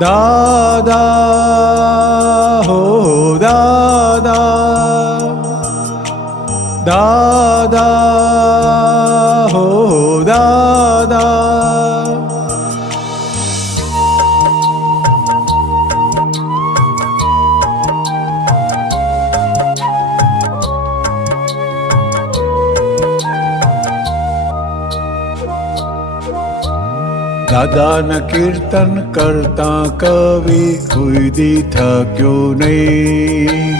दादा हो दादा, दादा हो दादा। दादा न कीर्तन करता कवि कोई दी थक्यो नहीं।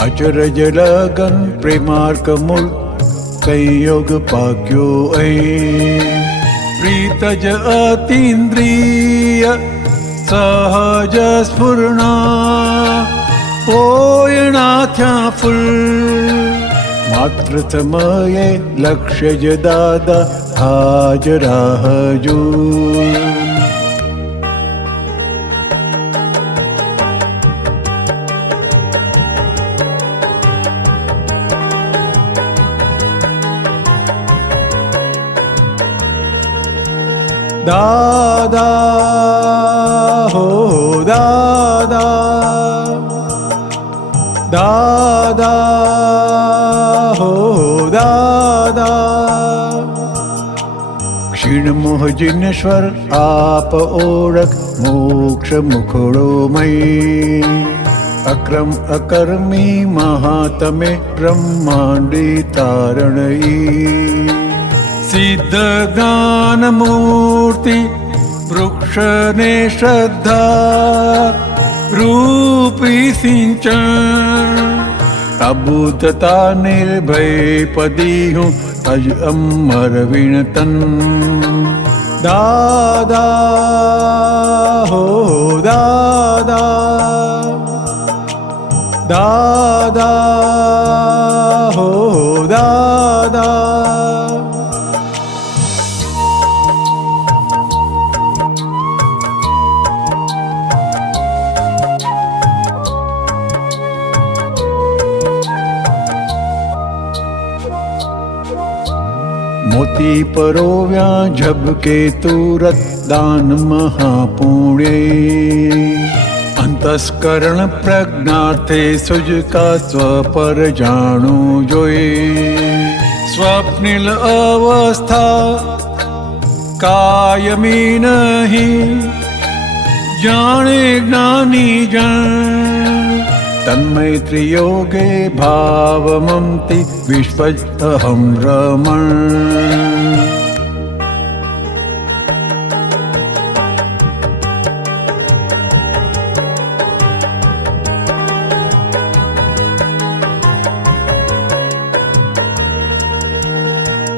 अचरज लगन प्रेमार्क मूल संयोग पाक्यो ऐ। प्रीतज अतीन्द्रिय सहज स्फुरणा पोयणा थ्या फुल। मात्र समये लक्ष्य ज दादा हाजरा हजूर। दादा हो दादा, दादा हो दादा। क्षीण मोह जिनेश्वर आप ओळख मोक्ष मुखड़ो मई। अक्रम अकर्मी महात्मे ब्रह्मांडी तारणई। सिद्ध ज्ञान मूर्ति वृक्ष ने श्रद्धा रूपी सिंचन। अभूतता निर्भय पदी हूँ अज अमर विनतन। दादा हो दादा, दादा हो दादा। मोती परोव्या झबके तुरत दान महापुण्य। अंतस्करण प्रज्ञार्थे सुजका स्वपर जाणु जोए। स्वप्निल अवस्था कायमी नहीं जाने ज्ञानी जन। तन्मय त्रियोगे भावमंति विश्वजहं रमण।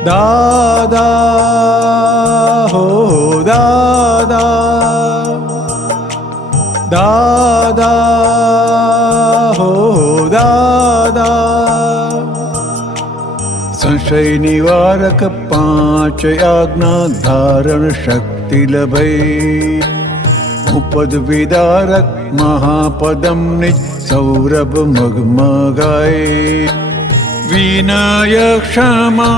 दादा हो दादा, दादा हो दादा। संशय निवारक पांच आज्ञा धारण शक्ति लभै। उपद विदारक महापदम निज सौरभ मगमगाए। विनय क्षमा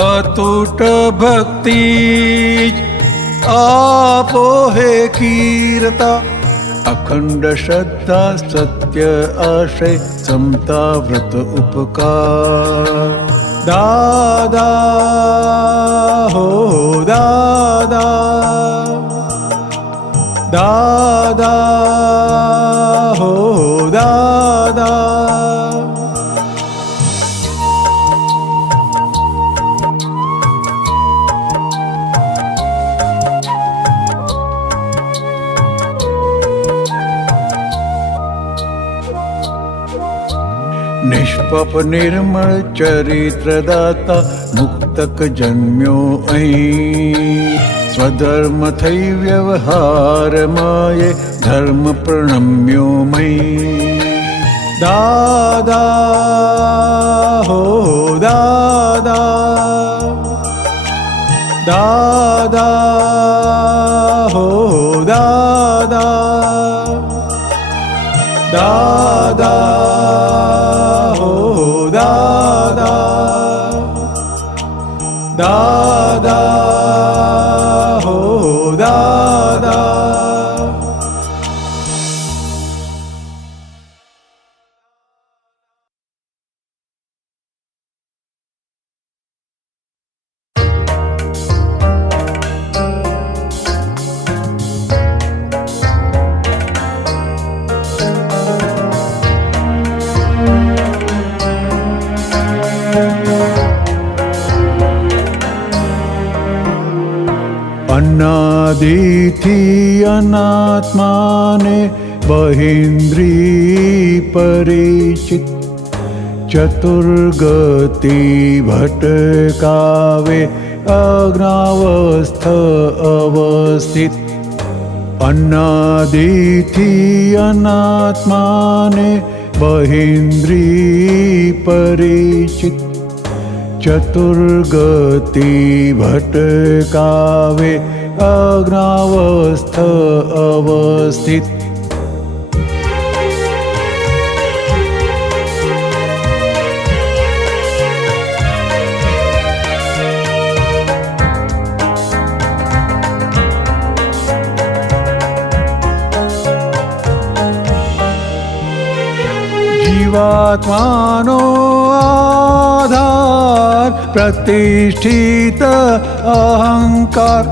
अतूट भक्ति आपो है कीरता। अखंड श्रद्धा सत्य आशय समता व्रत उपकार। दादा हो दादा, दादा हो दादा। निष्पाप निर्मल चरित्रदाता मुक्तक जन्म्यो अहीं। स्वधर्म थई व्यवहार माये धर्म प्रणम्यो मई। दादा हो दादा, दादा हो दादा, दादा हो दादा, दादा हो दादा। અનાદિથી અનાત્માને બહિન્દ્રી પરિચિત ચતુર્ગતિ ભટકાવે અજ્ઞાવસ્થ અવસ્થિત અનાદિથી અનાત્માને બહિન્દ્રી પરિચિત ચતુર્ગતિ ભટકાવે અજ્ઞાવસ્થ અવસ્થિત જીવાત્માનો આધાર પ્રતિષ્ઠિત અહંકાર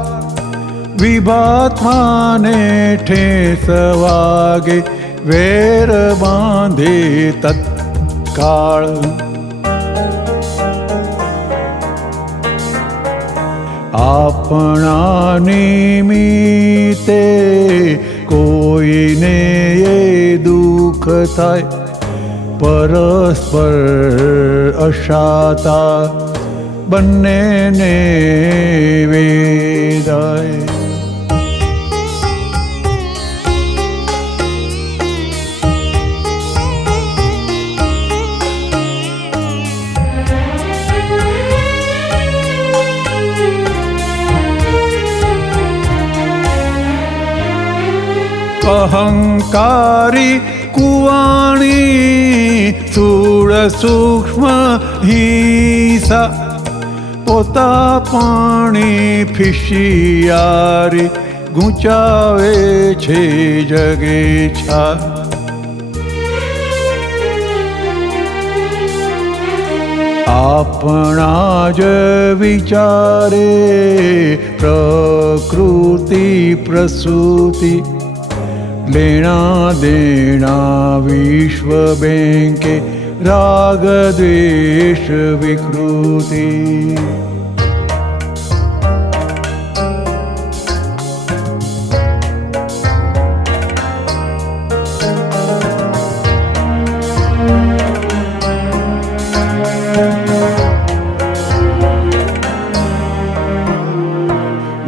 વિભાત્માને ઠેસ વાગે વેર બાંધે તત્કાળ આપણા નિમિત્તે કોઈને એ દુઃખ થાય પરસ્પર અશાતા બંનેને વેદાય અહંકારી કુવાણી સ્થૂળ સૂક્ષ્મ હિંસા પોતા પાણી ફિશિયારી ગુંચાવે છે જગેચ્છા આપણા જ વિચારે પ્રકૃતિ પ્રસૂતિ લેણા દેણા વિશ્વ બેંકે રાગ દ્વેષ વિકૃતિ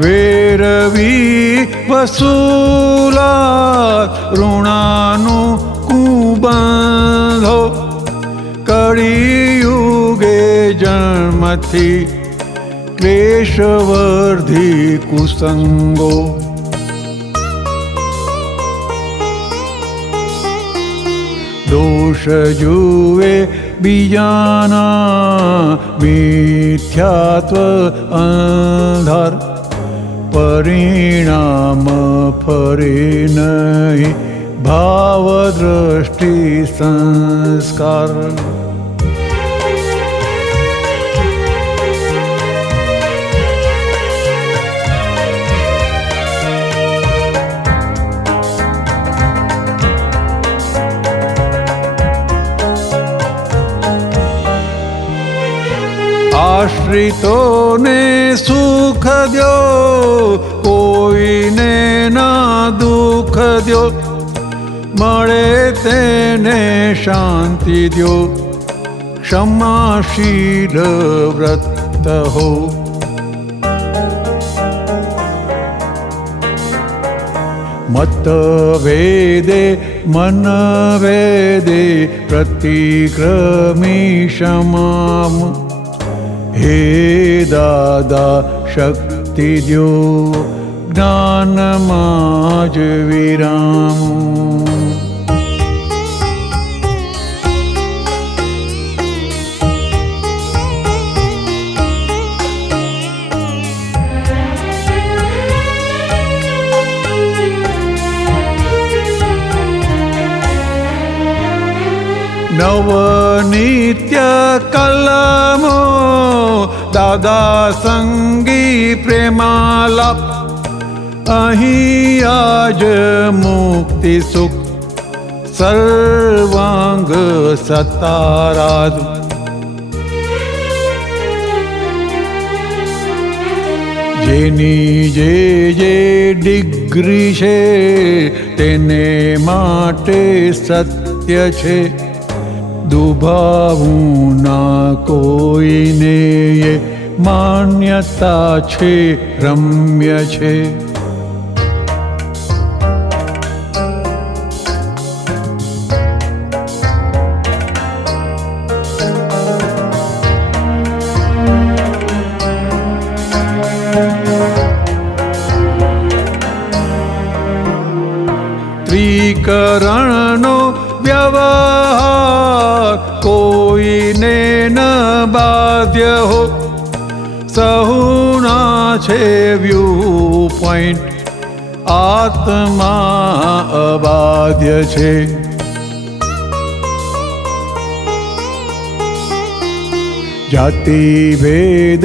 વેરવી વસૂલા ઋણાનું કુબાંધો કળિયુગે જન્મથી ક્લેશવર્ધી કુસંગો દોષ જુએ બીજાના મિથ્યાત્વ અંધાર પરિણામ ફરે નહીં ભાવ દ્રષ્ટિ સંસ્કાર આશ્રિતોને સુખ દ્યો કોઈને ના દુઃખ દ્યો મળે તેને શાંતિ દ્યો ક્ષમાશીલ વ્રત હો મતભેદે મન વેદે પ્રતિક્રમી ક્ષમામ હે દાદા શક્તિ દ્યો જ્ઞાનમાં જ વિરામ નવનિત્ય કલમો દાદા સંગી પ્રેમાલાપ અહીં આજ મુક્તિ સુખ સર્વાંગ સતારાધુ જેની જે ડિગ્રી છે તેને માટે સત્ય છે, દુભાવું ના કોઈને એ માન્યતા છે, રમ્ય છે. ત્રિકરણનો વ્યવહાર કોઈને ન બાધ્ય હો, સહુના છે વ્યૂ પોઈન્ટ, આત્મા અબાધ્ય છે. જાતિ ભેદ,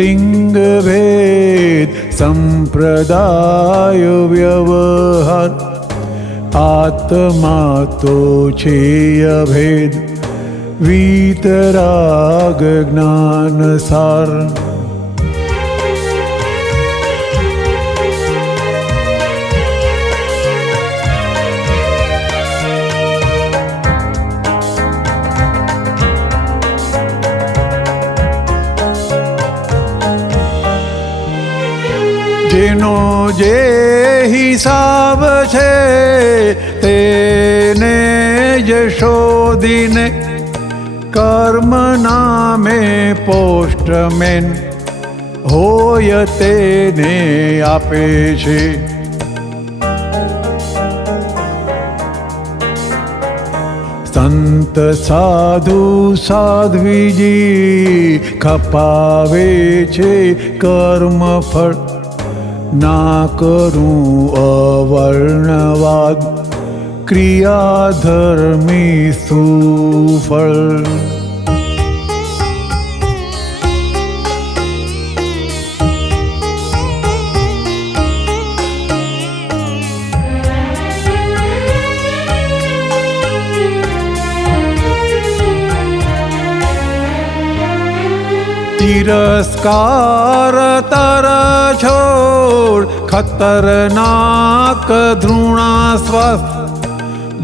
લિંગ ભેદ, સંપ્રદાય વ્યવહાર, આત્મા તો છે અભેદ, વીતરાગ જ્ઞાન સાર. જેનો જે હિસાબ છે તેને જ શોધીને કર્મ નામે પોસ્ટમેન હોય તેને આપે છે. સંત સાધુ સાધ્વીજી ખપાવે છે કર્મફળ, ના કરું અવર્ણવાદ, ક્રિયાધર્મી સુફળ. તિરસ્કાર તર છોડ, ખતરનાક ધૃણાસ્વાસ,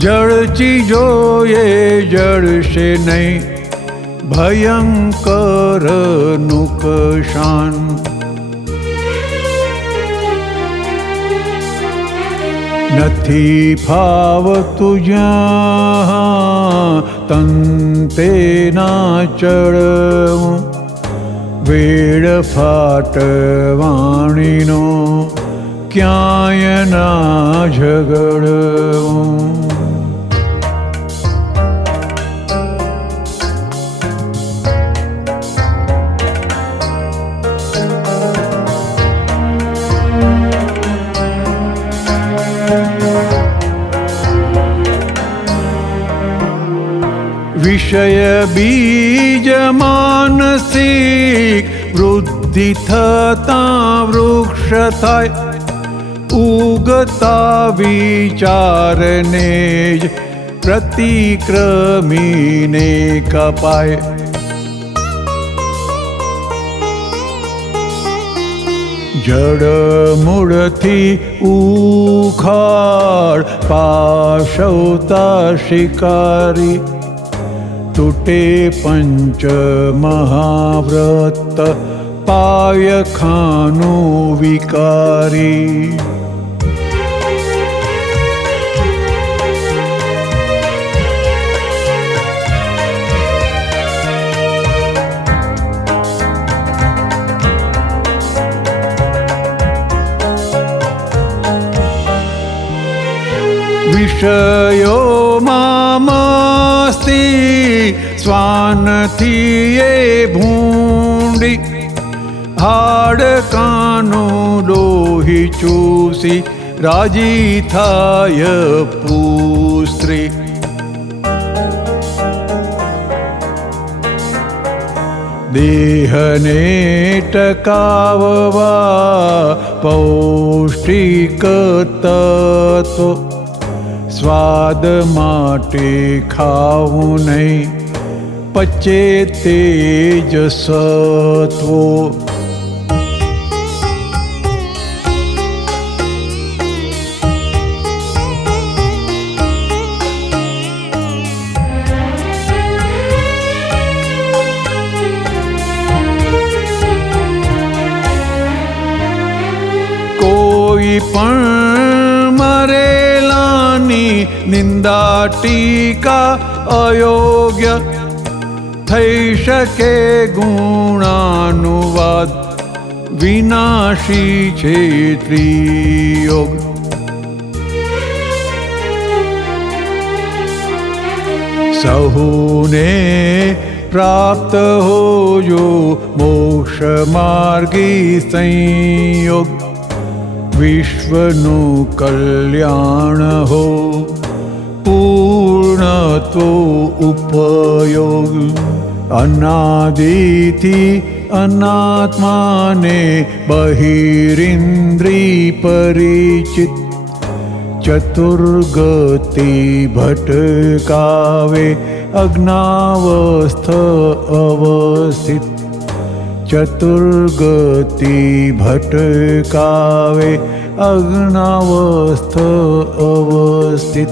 જળ ચીજોએ જળશે નહીં, ભયંકર નુકસાન. નથી ફાવતું જ્યાં તંતે ના ચડવું, વેડ ફાટ વાણીનો ક્યાંય ના ઝઘડવું. વિષય બીજ માનસિક વૃદ્ધિ થતાં વૃક્ષ થાય, ઉગતા વિચારને જ પ્રતિક્રમીને કપાય. જડ મૂળથી ઉખાડ પાશવતા શિકારી, તૂટે પંચ મહાવ્રત પાયખાનું વિકારી. વિષયોમાં મસ્તી શ્વાનથી એ ભૂંડી, હાડકાનું લોહી ચૂસી રાજી થાય પુસ્ત્રી. દેહને ટકાવવા પૌષ્ટિક તત્વ, સ્વાદ માટે ખાવું નહીં, પચે તેજ સત્વો. પણ મરેલાની નિંદા ટીકા અયોગ્ય થઈ શકે ગુણાનુવાદ વિનાશી છે ત્રિયોગ સહુને પ્રાપ્ત હો જો મોક્ષ માર્ગી સંયોગ વિશ્વનું કલ્યાણ હો પૂર્ણત્વ ઉપયોગ અનાદિથી અનાત્માને બહિરિન્દ્રિય પરિચિત ચતુર્ગતિ ભટકાવે અજ્ઞાવસ્થ અવસ્થિત ચતુર્ગતિ ભટકાવે અજ્ઞાવસ્થ અવસ્થિત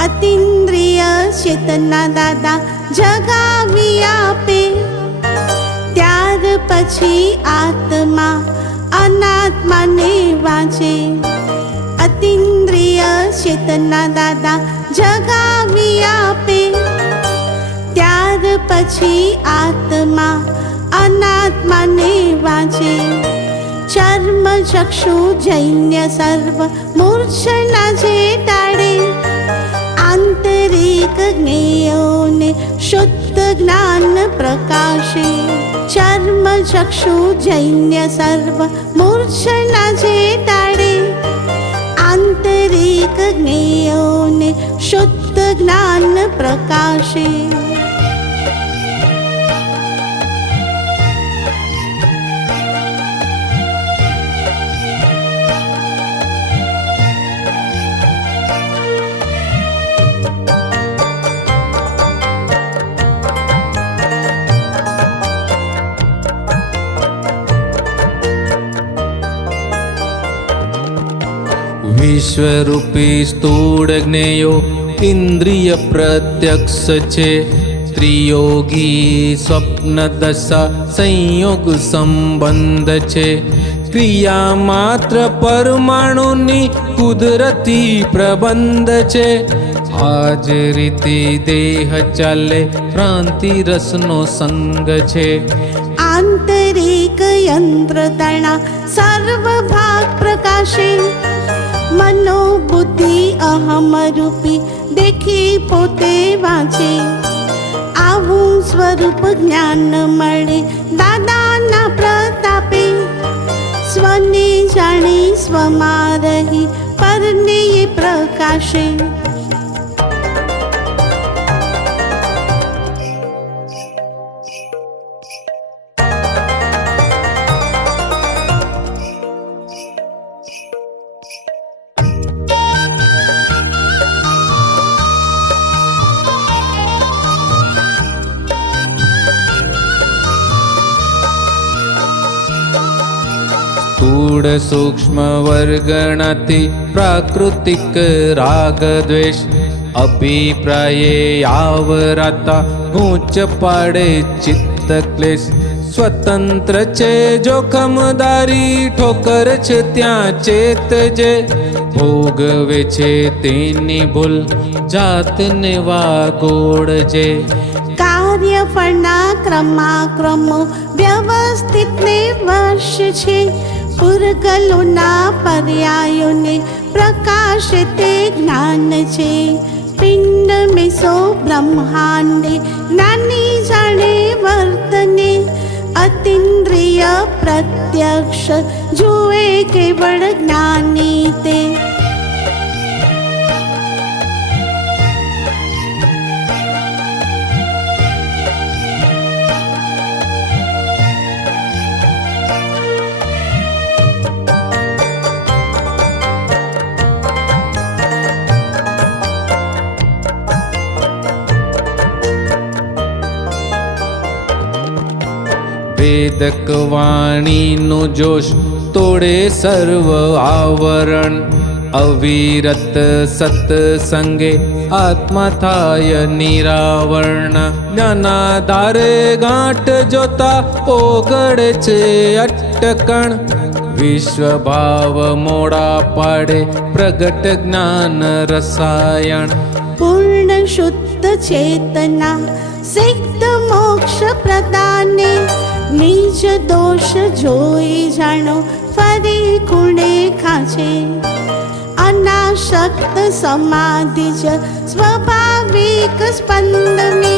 અતિન્દ્રિય ચેતના દાદા જગાવી આપે ત્યાર પછી આત્મા અનાત્માને વાંચે અતિન્દ્રિય ચેતના દાદા જગાવી આપે ત્યાર પછી આત્મા અનાત્માને વાંચે ચર્મ ચક્ષુ જૈન્ય સર્વ મૂર્છના જે ટાળે આંતરિક જ્ઞેયોને શુદ્ધ જ્ઞાન પ્રકાશે ચર્મ ચક્ષુ જૈન્ય સર્વ મૂર્છના જે ટાળે આંતરિક જ્ઞેયોને શુદ્ધ જ્ઞાન પ્રકાશે વિશ્વરૂપી સ્થૂળ જ્ઞેયો ઇન્દ્રિય પ્રત્યક્ષ છે ત્રિયોગી સ્વપ્ન દશા સંયોગ સંબંધ છે ક્રિયા માત્ર પરમાણુની કુદરતી પ્રબંધ છે આજ રીતે દેહ ચાલે ભ્રાંતિ રસનો સંગ છે આંતરિક યંત્રતણા સર્વ ભાગ પ્રકાશે મનોબુદ્ધિ અહમ રૂપી દેખી પોતે વાંચે આવું સ્વરૂપ જ્ઞાન મળે દાદાના પ્રતાપે સ્વને જાણી સ્વમાં રહી પરને પ્રકાશે સ્થૂળ સૂક્ષ્મ વર્ગણાથી પ્રાકૃતિક રાગ દ્વેષ અભિપ્રાયે આવરાતા ગૂંચ પાડે ચિત્ત ક્લેશ સ્વતંત્ર છે જોખમદારી ઠોકર છે ત્યાં ચેતજે ભોગવે છે તેની ભૂલ જાતને વાગોળજે કાર્યફળના ક્રમાક્રમો વ્યવસ્થિત ને વશ છે પૂર્ગલોના પર્યાયોને પ્રકાશ તે જ્ઞાન છે પિંડ મેસો બ્રહ્માંડે જ્ઞાની જાણે વર્તને અતિન્દ્રિય પ્રત્યક્ષ જુએ કેવળ જ્ઞાની તે વેદક વાણીનું જોશ તોડે સર્વ આવરણ. અવિરત સત્સંગે આત્મા થાય નિરાવરણ. જ્ઞાનાધારે ગાંઠ જોતા ઓગળે છે અટકણ. વિશ્વભાવ મોડા પાડે પ્રગટ જ્ઞાન રસાયણ. પૂર્ણ શુદ્ધ ચેતના સિદ્ધ મોક્ષ પ્રદાને નિજ દોષ જોઈ જાણો ફરી કુણે ખાચે. અનાશક્ત સમાધિ જ સ્વાભાવિક સ્પંદને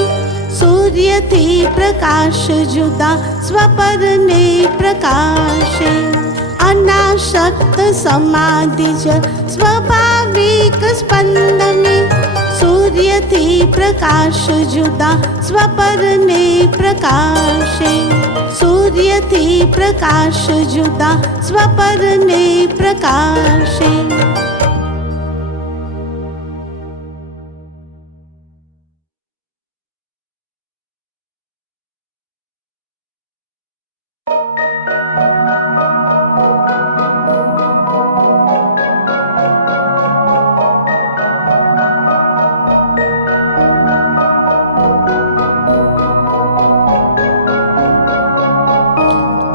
સૂર્યથી પ્રકાશ જુદા સ્વપરને પ્રકાશે. અનાશક્ત સમાધિ જ સ્વાભાવિક સ્પંદને સૂર્યથી પ્રકાશ જુદા સ્વપરને પ્રકાશે. સૂર્યથી પ્રકાશ જુદા સ્વપરને પ્રકાશે.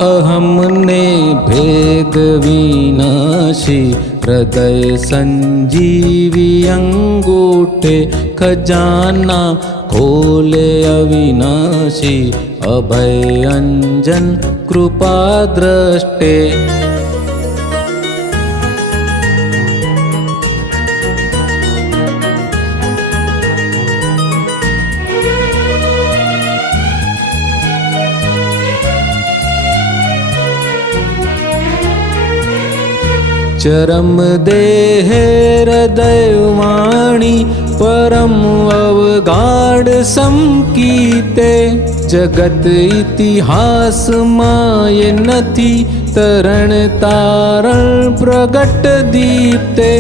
અહમને ભેદ વિનાશી હૃદય સંજીવી અંગૂઠે. ખજાના ખોલે અવિનાશી અભય અંજન કૃપા દ્રષ્ટે. ચરમ દેહે હૃદય વાણી પરમ અવગાઢ સંકીતે. જગત ઇતિહાસમાં એ નથી તરણ તારણ પ્રગટ દીપ્તે.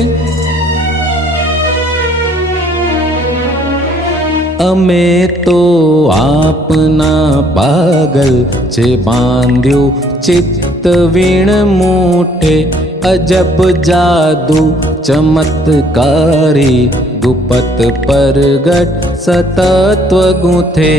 અમે તો આપના પાગલ છે બાંધ્યું ચિત્ત વીણ મૂઠે. અજબ જાદુ ચમત્કારી ગુપત પરગટ સતત્વ ગૂંથે.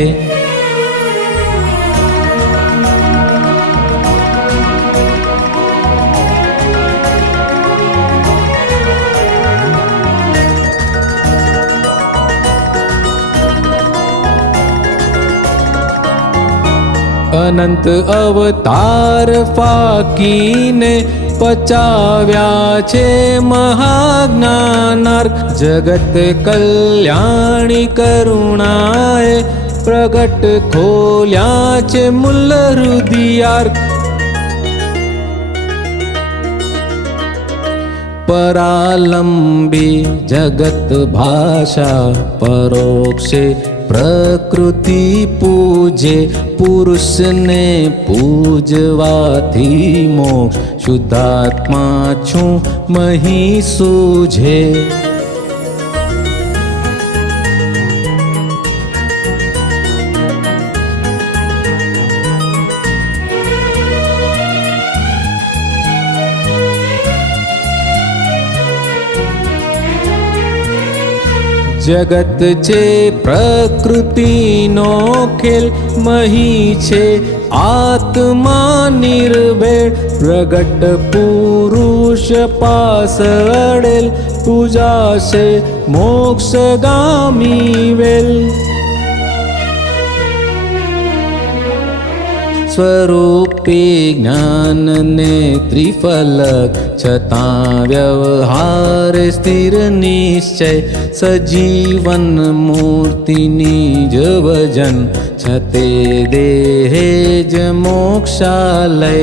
અનંત અવતાર ફાકીને પચાવ્યા છે મહાજ્ઞાનાર્ક. જગત કલ્યાણી કરુણાએ પ્રગટ ખોલ્યા છે મૂલ હૃદયાર્ક. પરાલંબી જગત ભાષા પરોક્ષે પ્રકૃતિ પૂજે. પુરુષને પૂજવાથી મોક્ષ શુદ્ધાત્મા છું મહી સૂઝે. જગત છે પ્રકૃતિનો ખેલ. મહી છે આત્મા નિર્ભેળ. પ્રગટ પુરુષ પાસ અડેલ. પૂજાશે મોક્ષગામી વેલ. સ્વરૂપી જ્ઞાનને ત્રિફલક છતાં વ્યવહાર સ્થિર નિશ્ચય. સજીવન મૂર્તિની જ વજન છતે દેહે જ મોક્ષાલય.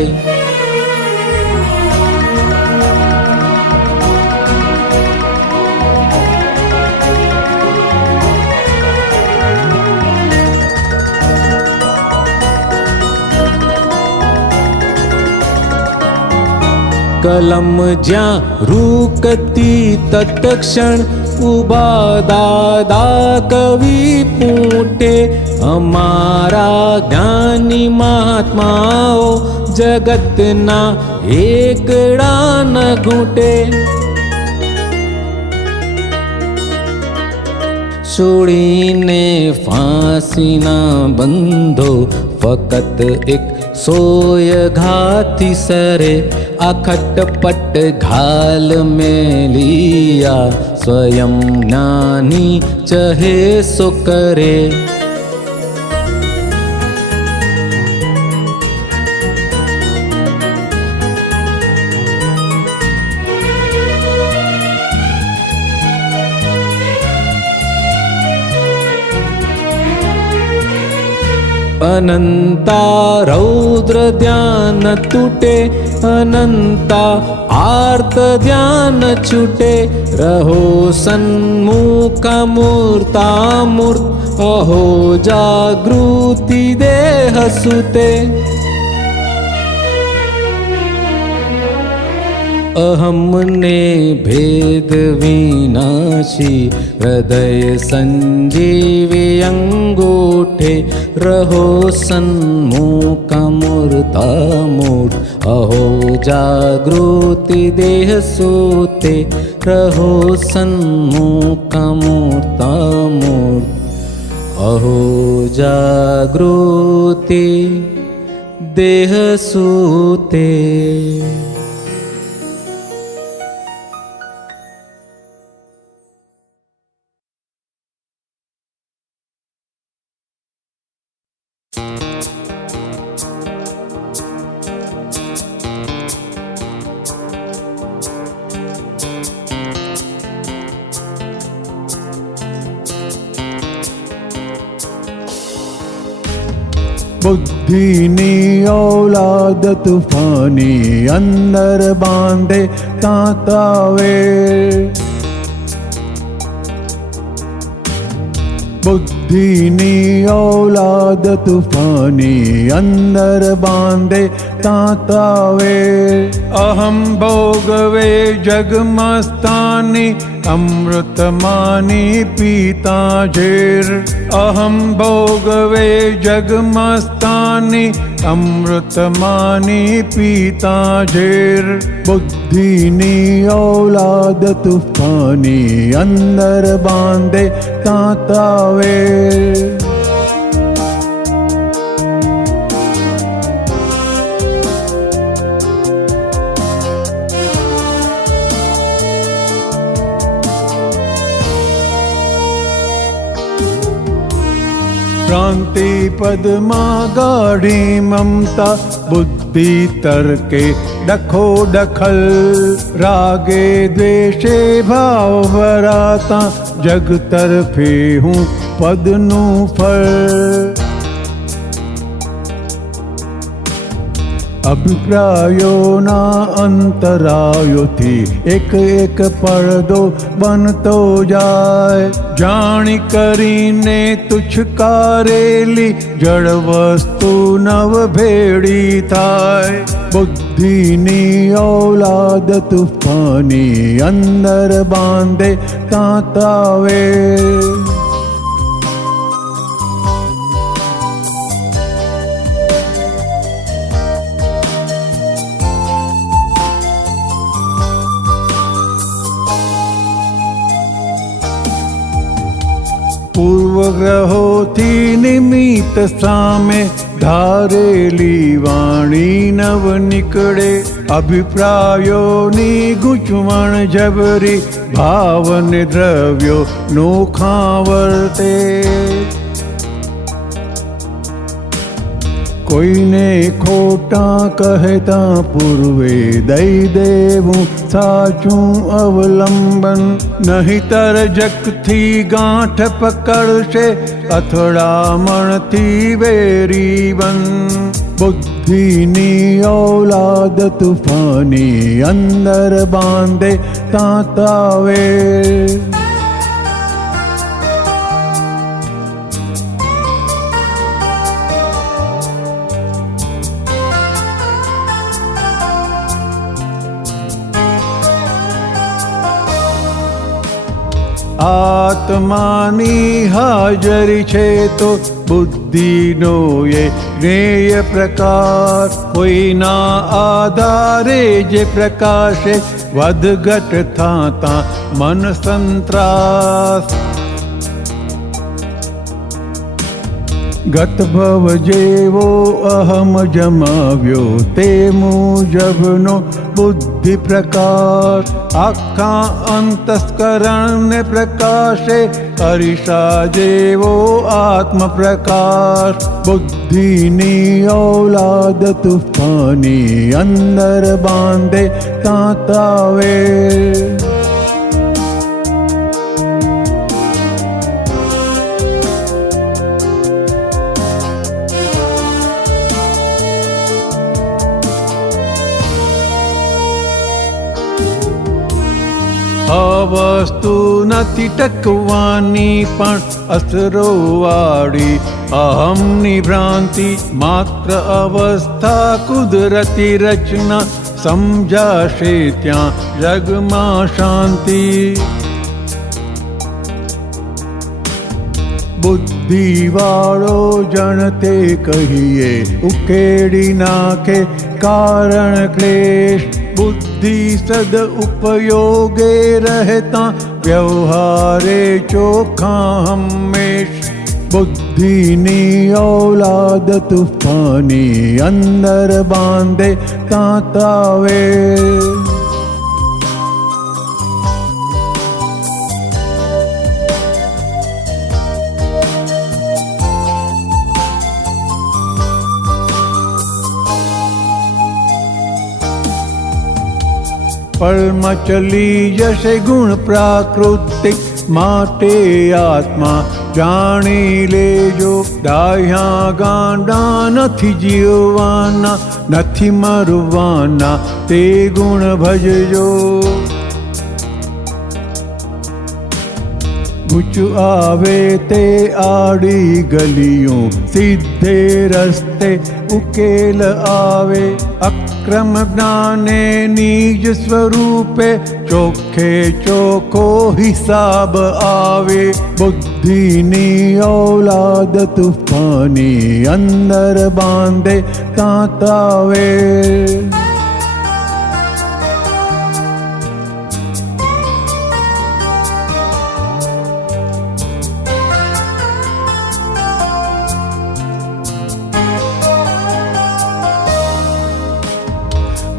કલમ જ્યાં રૂકતી તત્ક્ષણ. ઉભા દાદા કવિ પૂંટે અમારા જ્ઞાની મહાત્માઓ જગતના એકડા ન ઘૂંટે. છોડીને ફાંસીના બંધો ફકત એક સોય ઘાથી સરે. આ ખટપટ ઘાલ મેલિયા સ્વયં જ્ઞાની ચહે સો કરે. અનંતા રૌદ્ર ધ્યાન તૂટે, અનંતા આર્ત ધ્યાન છૂટે. રહો સન્મુખ મૂર્તામૂર્ત, અહો જાગૃતિ દેહ સુતે. અહમને ભેદ વિનાશી હૃદય સંજીવી અંગૂઠે. રહો સન્મુખ મૂર્તામૂર્ત, અહો જાગૃતિ દેહ સૂતે. રહો સન્મુખ મૂર્તામૂર્ત, અહો જાગૃતિ દેહ સૂતે. બુદ્ધિની ઔલાદ તૂફાની અંદર બાંધે તાતાવે. બુદ્ધિની ઔલાદ તૂફાની અંદર બાંધે તાતાવે. અહમ ભોગવે જગમસ્તાની અમૃતમાની પીતા ઝેર. અહમ ભોગવે જગમસ્તાની અમૃતમાની પીતા ઝેર. બુદ્ધિની ઔલાદ તૂફાની અંદર બાંધે તાતાવે. क्रांति पदमा गाढ़ी ममता बुद्धि तर्के डखो डखल. रागे द्वेषे भाव भराता जग तरफे हूँ पदनु फल. અભિપ્રાયોના અંતરાયોથી એક એક પડદો બનતો જાય. જાણી કરીને તુચ્છકારેલી જળ વસ્તુ નવ ભેળી થાય. બુદ્ધિની ઔલાદ તૂફાની અંદર બાંધે તાતાવે. પૂર્વગ્રહોથી નિમિત્ત સામે ધારેલી વાણી નવ નીકળે. અભિપ્રાયોની ગૂંચવણ જબરી ભાવને દ્રવ્યો નોખા વર્તે. કોઈને ખોટા કહેતા પૂર્વે દઈ દેવું સાચું અવલંબન. નહીતર જગથી ગાંઠ પકડશે અથડામણથી વેરી બન. બુદ્ધિની ઔલાદ તૂફાની અંદર બાંધે તાતાવે. આત્મ આત્માની હાજરી છે તો બુદ્ધિનો એ જ્ઞેય પ્રકાર કોઈના આધારે જે પ્રકાશે વધઘટ થાતા મન સંત્રાસ ગત ભવ જેવો અહમ જમાવ્યો તે મુજબનો બુદ્ધિ પ્રકાશ આખા અંતસ્કરણને પ્રકાશે અરીસા જેવો આત્મ પ્રકાશ બુદ્ધિની ઔલાદ તુફાની અંદર બાંધે તાતાવે વસ્તુ નથી ટકવાની પણ અસરોવાળી અહમની ભ્રાંતિ માત્ર અવસ્થા કુદરતી રચના સમજાશે ત્યાં જગમાં શાંતિ બુદ્ધિવાળો જણ તે કહીએ ઉકેડી નાખે કારણ ક્લેશ બુદ્ધિ સદ ઉપયોગે રહેતા વ્યવહારે ચોખ્ખા હંમેશ બુદ્ધિની ઔલાદ તુફાની અંદર બાંધે તાતાવે પળમાં ચલી જશે ગુણ પ્રાકૃતિક માટે આત્મા જાણી લેજો ડાહ્યા ગાંડા નથી જીવવાના નથી મરવાના તે ગુણ ભજજો ઊંચું આવે તે આડી ગલીઓ સીધે રસ્તે ઉકેલ આવે અક્રમ જ્ઞાને નિજ સ્વરૂપે ચોખ્ખે ચોખ્ખો હિસાબ આવે બુદ્ધિની ઔલાદ તુફાની અંદર બાંધે તાતાવે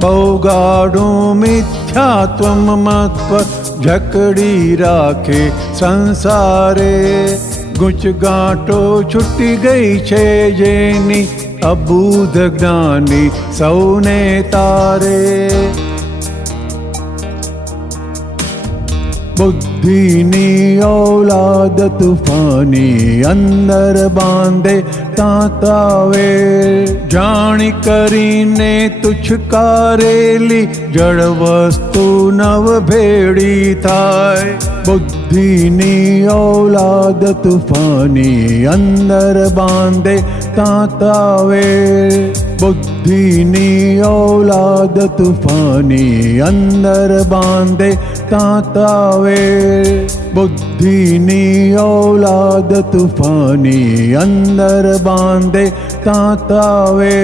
બહુ ગાઢું મિથ્યાત્વ મત્વ જકડી રાખે સંસારે ગૂંચગાંઠો છૂટી ગઈ છે જેની અબૂધ જ્ઞાની સૌને તારે બુદ્ધિની ઔલાદ તુફાની અંદર બાંધે તાતાવે જાણી કરીને તુચ્છકારેલી જળ વસ્તુ નવ ભેડી થાય બુદ્ધિની ઔલાદ તુફાની અંદર બાંધે તાતાવે બુદ્ધિની ઔલાદ તુફાની અંદર બાંધે તાતાવે બુદ્ધિની ઔલાદ તુફાની અંદર બાંધે તાતાવે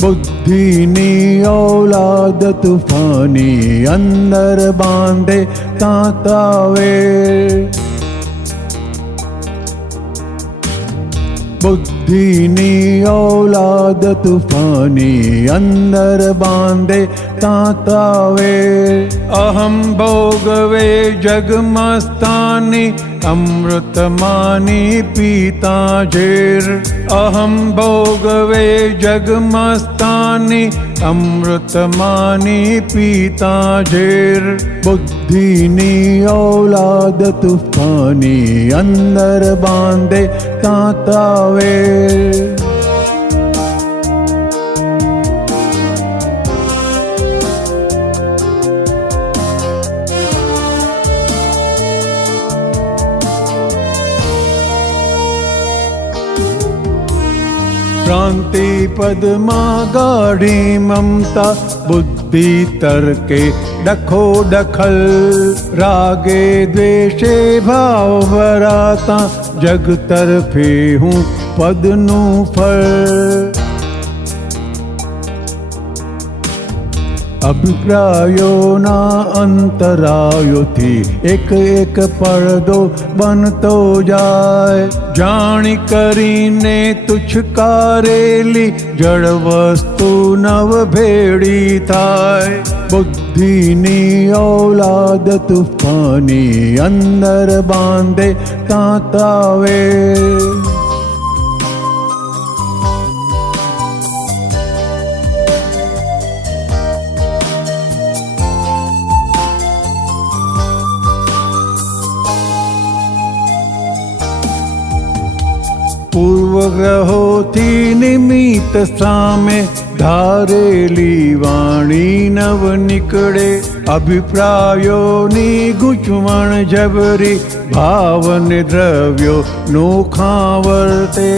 બુદ્ધિની ઔલાદ તુફાની અંદર બાંધે તાતાવે બુદ્ધિની ઔલાદ તુફાની અંદર બાંધે તાતાવે અહમ ભોગવે જગમસ્તાની અમૃતમાની પીતા ઝેર અહમ ભોગવે જગમસ્તાની અમૃતમાની પીતા ઝેર બુદ્ધિની ઔલાદ તુફાની અંદર બાંધે તાતાવે भ्रांति पदમાં ગાઢી મમતા બુદ્ધિ તર્કે ડખો દખલ રાગે દ્વેષે ભાવ ભરાતા જગ તરફે હું પદનું ફળ અભિપ્રાયોના અંતરાયોથી એક એક પડદો બનતો જાય જાણી કરીને તુચ્છકારેલી જળ વસ્તુ નવ ભેડી થાય બુદ્ધિની ઔલાદ તુફાની અંદર બાંધે તાતાવે પૂર્વગ્રહોથી નિમિત્ત સામે ધારેલી વાણી નવ નીકળે અભિપ્રાયોની ગૂંચવણ જબરી ભાવને દ્રવ્યો નોખા વર્તે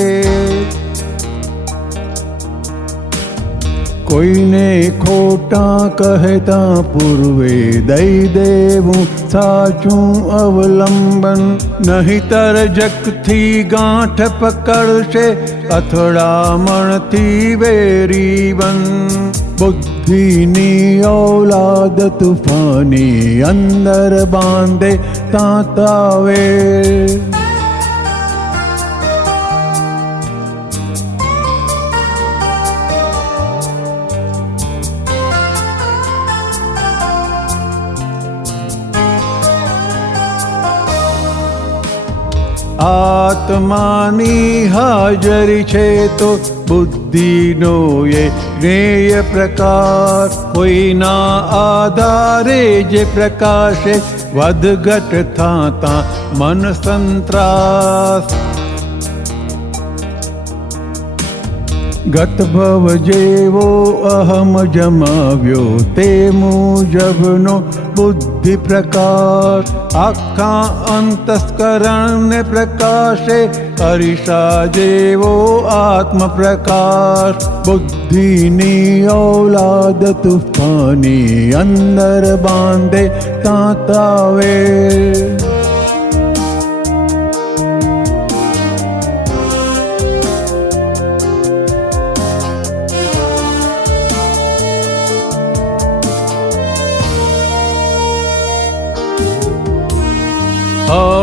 કોઈને ખોટા કહેતા પૂર્વે દઈ દેવું સાચું અવલંબન નહીતર જગથી ગાંઠ પકડશે અથડામણથી વેરી બન બુદ્ધિની ઔલાદ તુફાની અંદર બાંધે તાતાવે આત્માની હાજરી છે તો બુદ્ધિનો એ જ્ઞેય પ્રકાર કોઈના આધારે જે પ્રકાશે વધઘટ થાતા મન સંત્રાસ ગત ભવ જેવો અહમ જમાવ્યો તે મુજબનો બુદ્ધિ પ્રકાર આખા અંતસ્કરણને પ્રકાશે અરીસા જેવો આત્મ પ્રકાશ બુદ્ધિની ઔલાદ તુફાની અંદર બાંધે તાતાવે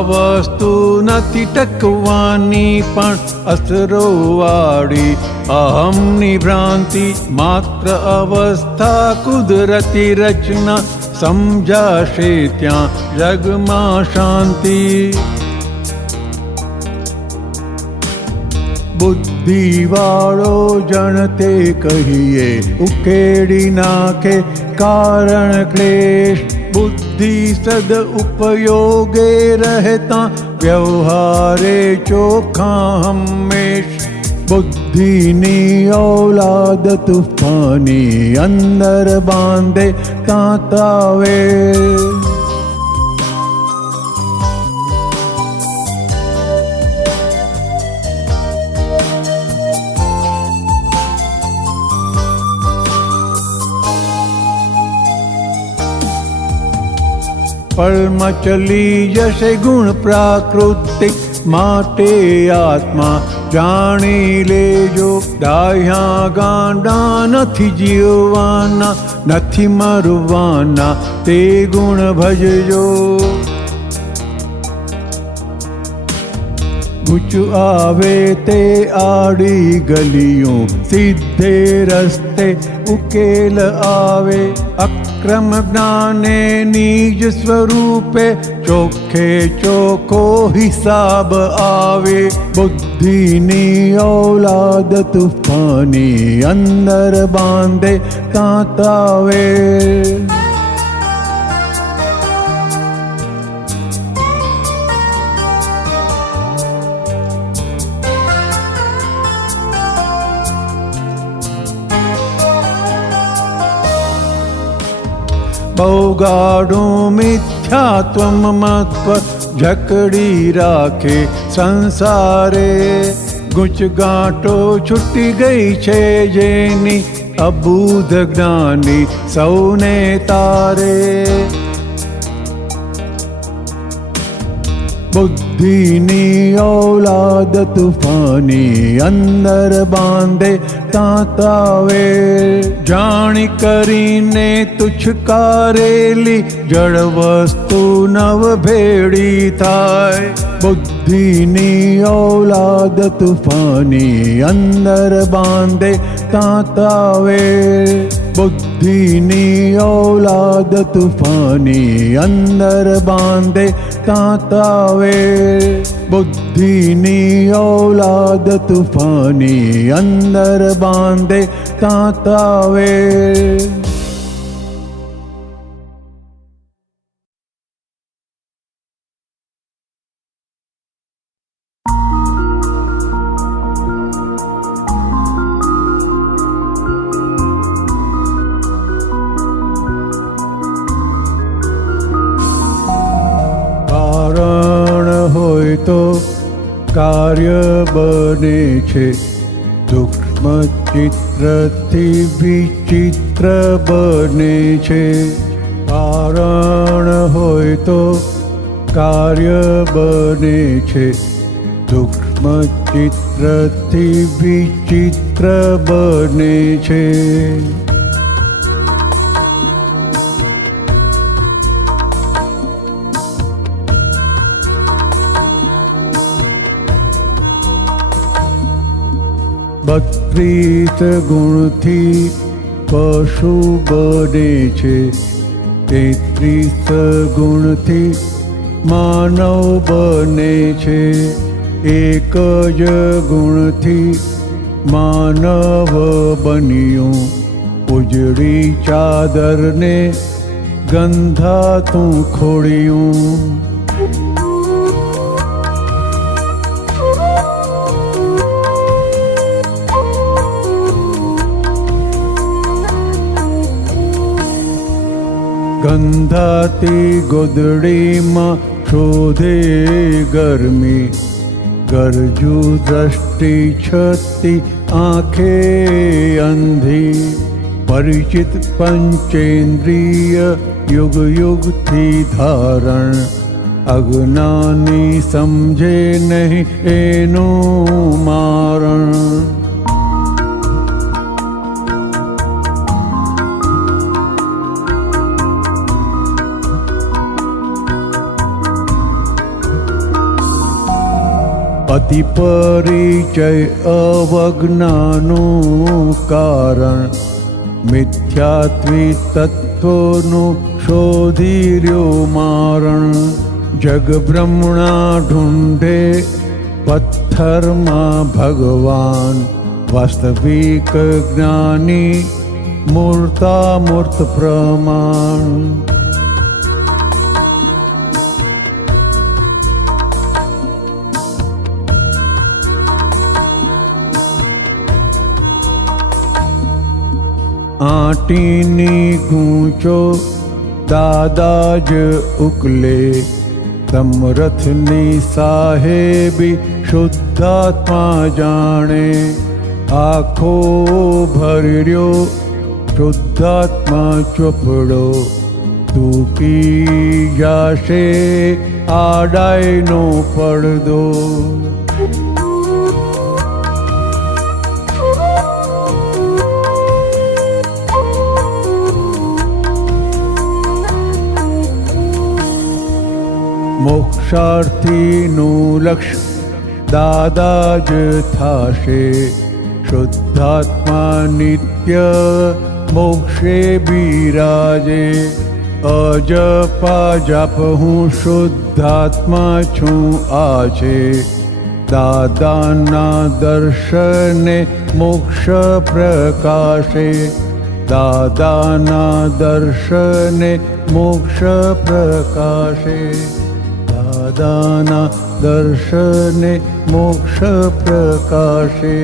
વસ્તુ નથી ટકવાની પણ અસરોવાળી અહમની ભ્રાંતિ માત્ર અવસ્થા કુદરતી રચના સમજાશે ત્યાં જગમાં શાંતિ બુદ્ધિવાળો જણતે કહીએ ઉકેડી નાખે કારણ ક્લેશ બુદ્ધિ સદ ઉપયોગે રહેતા વ્યવહારે ચોખા હંમેશ બુદ્ધિની ઔલાદ તુફાની અંદર બાંધે તાતાવે પળમાં ચલી જશે ગુણ પ્રાકૃતિક માટે આત્મા જાણી લેજો ડાહ્યા ગાંડા નથી જીવવાના નથી મરવાના તે ગુણ ભજજો ઊંચું આવે તે આડી ગલીઓ સીધે રસ્તે ઉકેલ આવે અક્રમ જ્ઞાને નિજ સ્વરૂપે ચોખ્ખે ચોખ્ખો હિસાબ આવે બુદ્ધિની ઔલાદ તુફાની અંદર બાંધે તાતાવે બહુ ગાઢું મિથ્યાત્વ મત્વ જકડી રાખે સંસારે ગૂંચગાંઠો છૂટી ગઈ છે જેની અબૂધ જ્ઞાની સૌને તારે બુદ્ધિની ઔલાદ તુફાની અંદર બાંધે તાતાવે જાણી કરીને તુચ્છકારેલી જળ વસ્તુ નવ ભેડી થાય બુદ્ધિની ઔલાદ તુફાની અંદર બાંધે તાતાવે બુદ્ધિની ઔલાદ તુફાની અંદર બાંધે તાતાવે બુદ્ધિની ઔલાદ તુફાની અંદર બાંધે તાતાવે તો કાર્ય બને છે સૂક્ષ્મ ચિત્રથી વિચિત્ર બને છે કારણ હોય તો કાર્ય બને છે સૂક્ષ્મ ચિત્રથી વિચિત્ર બને છે બત્રીસ ગુણથી પશુ બને છે 33 ગુણથી માનવ બને છે એક જ ગુણથી માનવ બન્યું ઉજળી ચાદરને ગંધાતું ખોળ્યું ગંધાતી ગોદડીમાં શોધે ગરમી ગરજુ દ્રષ્ટિ છતી આંખે અંધી પરિચિત પંચેન્દ્રિય યુગ યુગથી ધારણ અજ્ઞાની સમજે નહીં એનું મારણ અતિ પરિચય અવજ્ઞાનું કારણ મિથ્યાત્વી તત્વોનું શોધી રહ્યો મારણ જગબ્રહ્મણા ઢૂંઢે પથ્થરમાં ભગવાન વાસ્તવિક જ્ઞાની મૂર્તામૂર્ત પ્રમાણ આંટીની ગૂંચો દાદા જ ઉકલે સમરથની સાહેબી શુદ્ધાત્મા જાણે આખો ભર્યો શુદ્ધાત્મા ચોપડો તૂટી જાશે આડાઈનો પડદો મોક્ષાર્થીનું લક્ષ્ય દાદા જ થાશે શુદ્ધાત્મા નિત્ય મોક્ષે બિરાજે અજપા જપ હું શુદ્ધાત્મા છું આજે દાદાના દર્શને મોક્ષ પ્રકાશે દાદાના દર્શને મોક્ષ પ્રકાશે દાદાના દર્શને મોક્ષ પ્રકાશે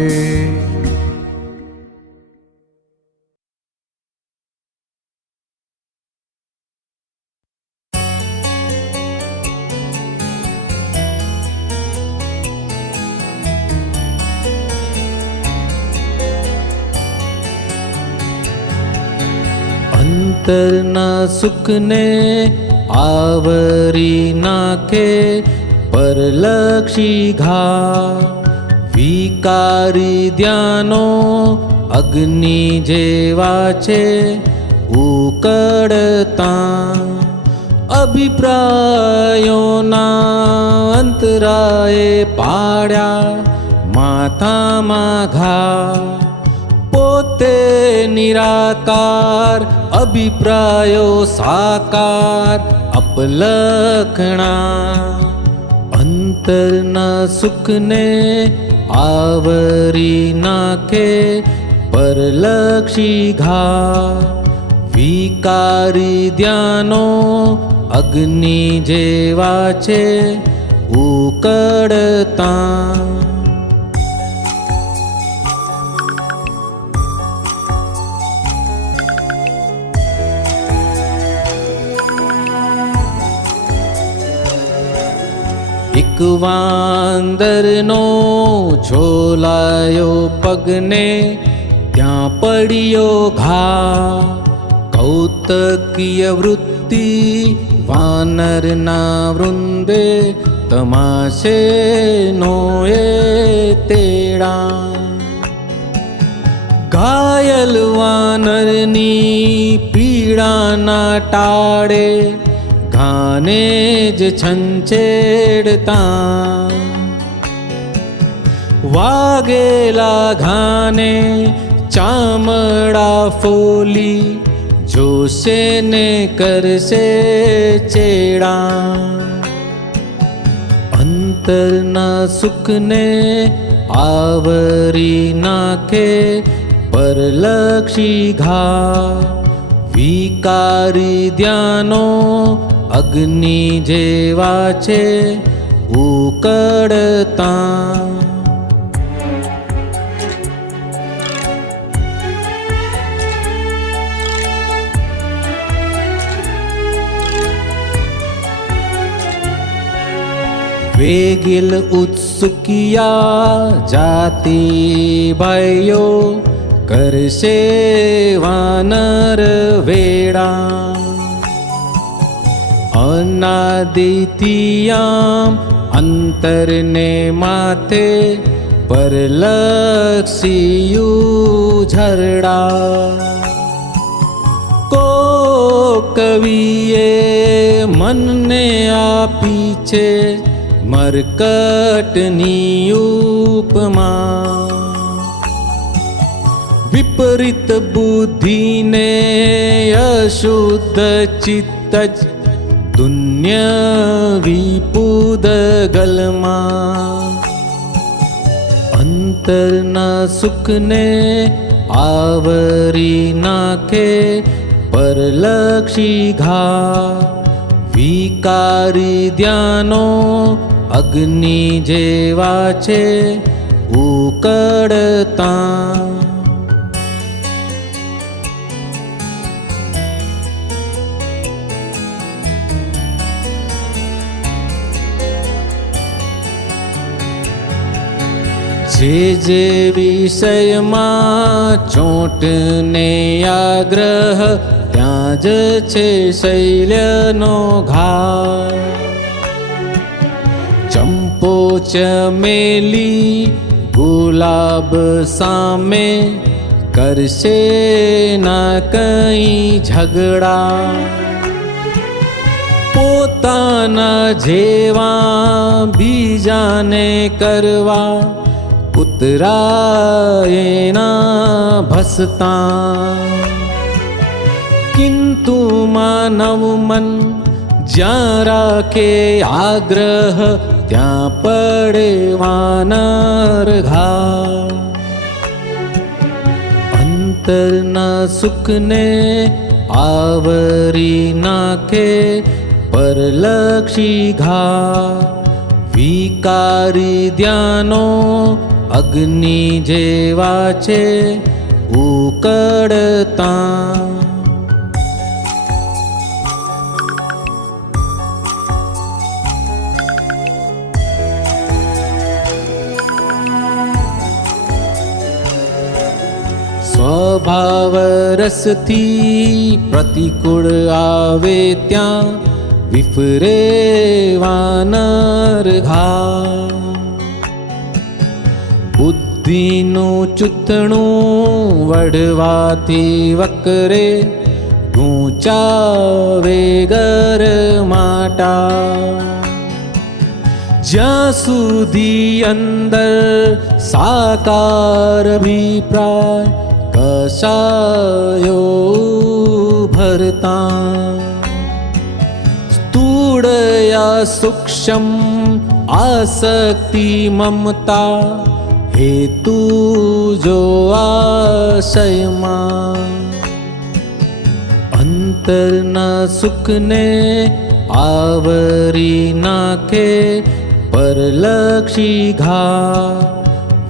અંતરના સુખને આવરી નાખે પરલક્ષી ઘા. વિકારી ધ્યાનો અગ્નિ જેવા છે ઉકળતા. અભિપ્રાયોના અંતરાએ પાડ્યા માથામાં ઘા. પોતે નિરાકાર અભિપ્રાયો સાકાર અપલખણા. અંતરના સુખને આવરી નાખે પરલક્ષી ઘા. વિકારી ધ્યાનો અગ્નિ જેવા છે ઉકળતા. એક વાંદરનો ઝોલાયો પગને ત્યાં પડ્યો ઘા. કૌતકીય વૃત્તિ વાનરના વૃંદે તમાશે નોએ તેડા. ઘાયલ વાનરની પીડાના ટાળે ઘાને જ છંછેડતા. વાગેલા ઘાને ચામડા ફોલી જોશે ને કરશે ચેડા. અંતરના સુખને આવરી નાખે પરલક્ષી ઘા. વિકારી ધ્યાનો અગ્નિ જેવા છે ઉકળતા. વેગિલ ઉત્સુકિયા જાતિ ભાઈઓ કરશે વાનર વેડા. અનાદિતિયામ અંતરને માથે પરલક્ષિયું ઝરડા. કો કવિએ મનને આપી છે મરકટની ઉપમા. વિપરીત બુદ્ધિને અશુદ્ધ ચિત્ત જ દુન્ય વિપુદ ગલમાં. અંતરના સુખને આવરી નાખે પરલક્ષી ઘા. વિકારી ધ્યાનો અગ્નિ જેવા છે ઉકળતા. જે જે વિષયમાં ચોટ ને આગ્રહ ત્યાં જ છે શૈલ્યનો ઘા. ચંપો ચમેલી ગુલાબ સામે કરશે ના કઈ ઝઘડા. પોતાના જેવા બીજાને કરવા ઉતરાયના ભસતા. કિંતુ માનવ મન જ્યાં રાખે આગ્રહ ત્યાં પડે વાનર ઘા. અંતરના સુખને આવરી નાખે પરલક્ષી ઘા. વિકારી ધ્યાનો અગ્નિ જેવા છે ઉકળતા. સ્વભાવ રસથી પ્રતિકૂળ આવે ત્યાં વિફરે વાનર ઘા. બુદ્ધિનું ચૂતણું વઢવાથી વકરે ગૂંચાવે ગરમાટા. જ્યાં સુધી અંદર સાકાર અભિપ્રાય કશાયો ભરતા. સ્થૂળયા સૂક્ષ્મ આસક્તિ મમતા હેતુ જો આશયમાં. અંતરના સુખને આવરી નાખે પરલક્ષી ઘા.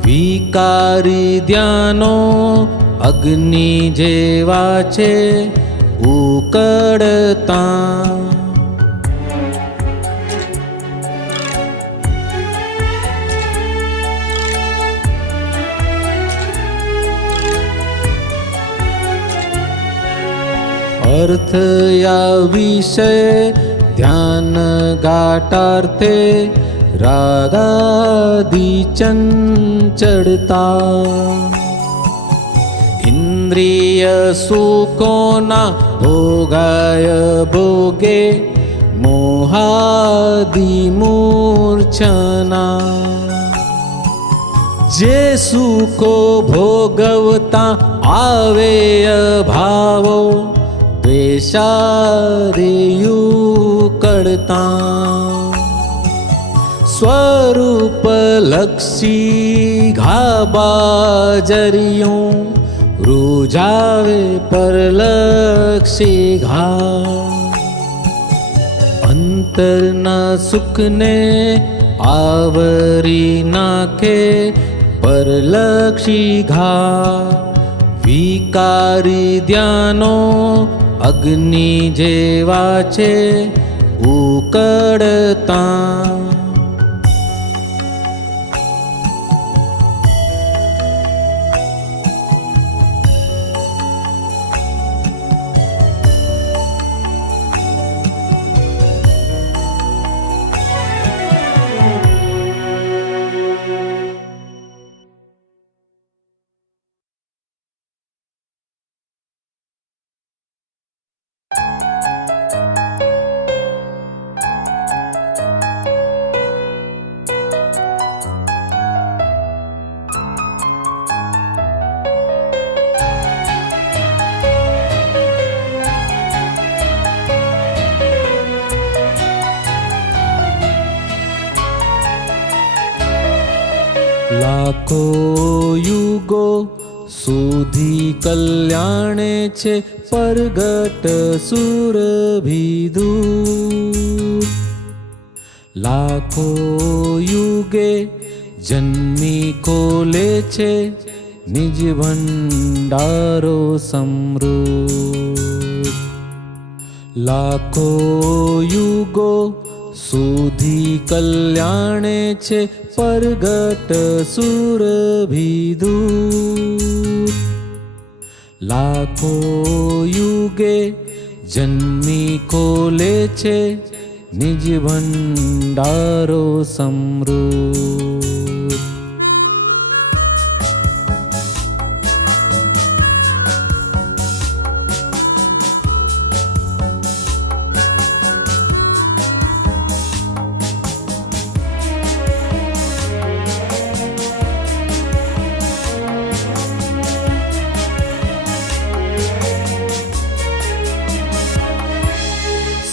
વિકારી ધ્યાનો અગ્નિ જેવા છે ઉકળતા. અર્થ યા વિષય ધ્યાન ગાટાર્થે રાગાદી ચંચળતા. ઇન્દ્રિય સુકોના ભોગાય ભોગે મોહાદી મૂર્છના. જે સુખો ભોગવતા આવે અભાવો દ્વેષાદેયુ કડતા. સ્વરૂપ લક્ષી ઘાબાજરિયું રૂજાવે પરલક્ષી ઘા. અંતરના સુખને આવરી નાખે પરલક્ષી ઘા. વિકારી ધ્યાનો અગ્નિ જેવા છે ઉકળતા. લાખો યુગો સુધી કલ્યાણે છે પરગટ સુરભિદૂત. લાખો યુગે જન્મી ખોલે છે નિજ ભંડારો સમૃદ્ધ. લાખો યુગો સુધી કલ્યાણે છે પરગટ સુરભિદૂત. લાખો યુગે જન્મી ખોલે છે નિજ ભંડારો સમૃદ્ધ.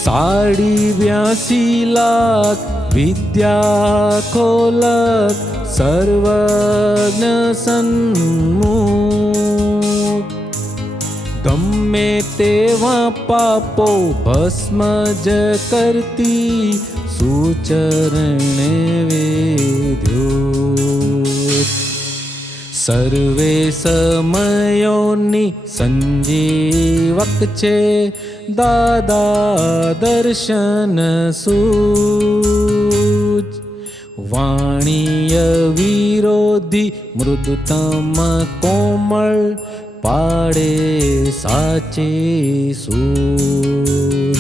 સાડી 82 લાખ વિદ્યા ખોલક સર્વજ્ઞ સન્મુખ. ગમે તેવા પાપો ભસ્મ જ કરતી સુચરણે વેદ્યો. સર્વે સમયોની સંજીવક છે દાદા દર્શન સૂચ. વાણીય વિરોધી મૃદુતમ કોમળ પાડે સાચી સૂઝ.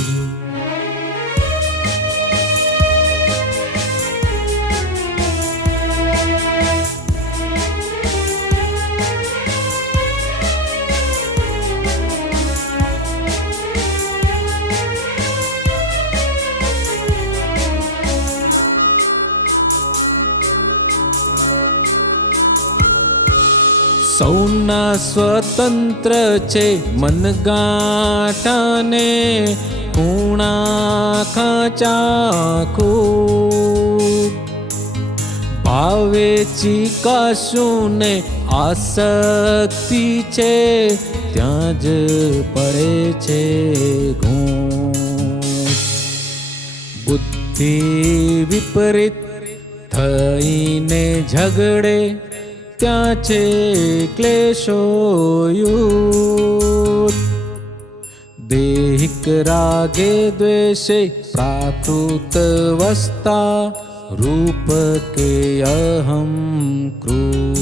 સૌના સ્વતંત્ર છે મનગાંઠાને ખૂણા ખાચાખું. ભાવે ચીકાશું ને આસક્તિ છે ત્યાં જ પડે છે ઘૂંટ. બુદ્ધિ વિપરીત થઈને ઝઘડે ત્યાં છે ક્લેશો યુદ્ધ. દેહિક રાગે દ્વેષે પ્રાકૃત વસ્તા રૂપ કે અહમ ક્રૂર.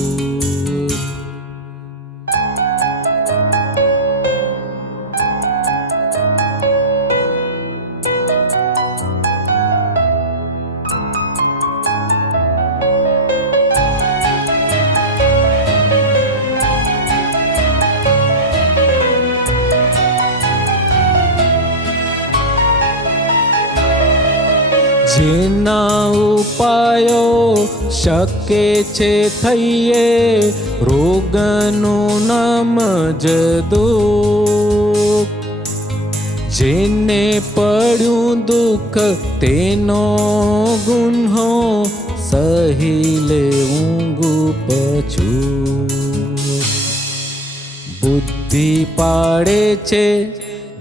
જેના ઉપાયો શક્ય છે થઈએ રોગનું નામ જ દુઃખ. જેને પડ્યું દુઃખ તેનો ગુન્હો સહી લેવું ગુપછું. બુદ્ધિ પાડે છે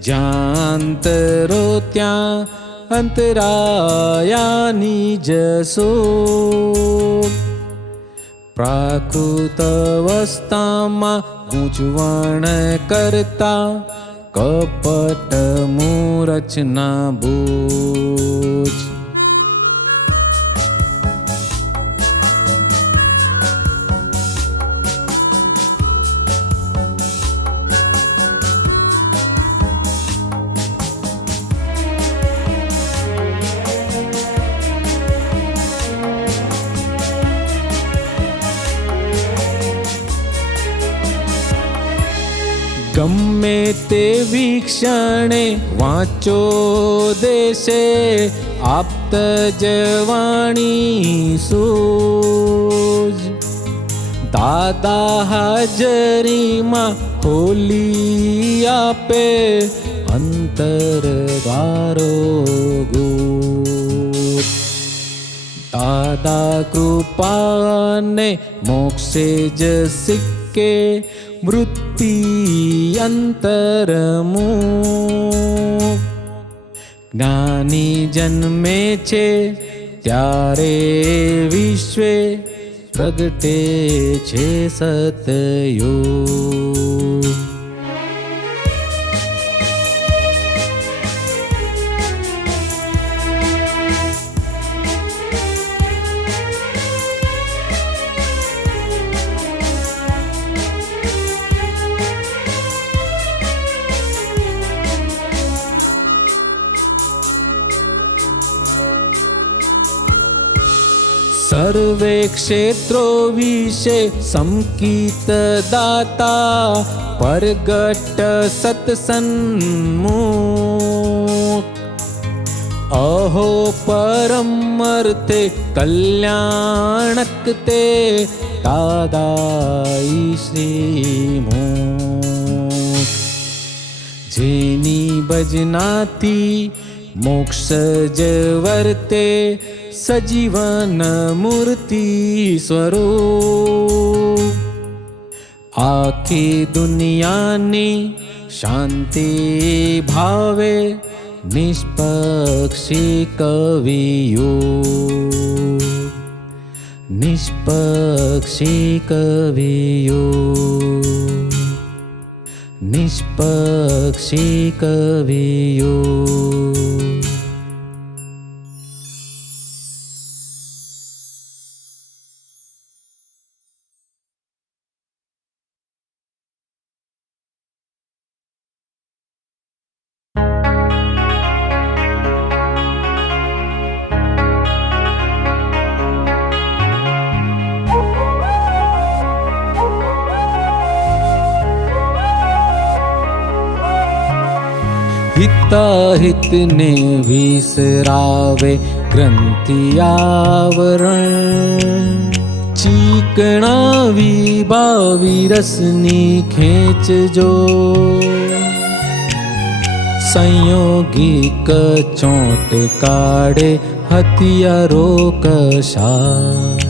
જ્યાં અંતરો ત્યાં અંતરાયાની જસો. પ્રાકૃત અવસ્થામાં ગૂંચવણ કરતા કપટ મૂરચના બૂચ. ગમે તે વીક્ષણે વાંચો દેશે આપ્ત જવાણી સૂઝ. દાદા હાજરીમાં ખોલી આપે અંતર દ્વારો ગૂઢ. દાદા કૃપાને મોક્ષે જ સિક્કે વૃત્તિ અંતરમુખ. જ્ઞાની જન્મે છે ત્યારે વિશ્વે પ્રગટે છે સતયુગ. સર્વે ક્ષેત્રો વિશે સંકિત દાતા પરગટ સત્સન્મુખ. અહો પરમ અર્થે કલ્યાણક તે દાદાઈ શ્રીમુખ. જેની ભજનાથી મોક્ષ જ વર્તે સજીવન મૂર્તિ સ્વરૂપ. આખી દુનિયાની શાંતિ ભાવે નિષ્પક્ષી કવિઓ. નિષ્પક્ષી કવિઓ. નિષ્પક્ષી કવિઓ. हिताहितने विसरावे ग्रंथि आवरण चीकणा विभावी रसनी खेंचजो संयोगिक चोट काढ़े हथियारो कशाय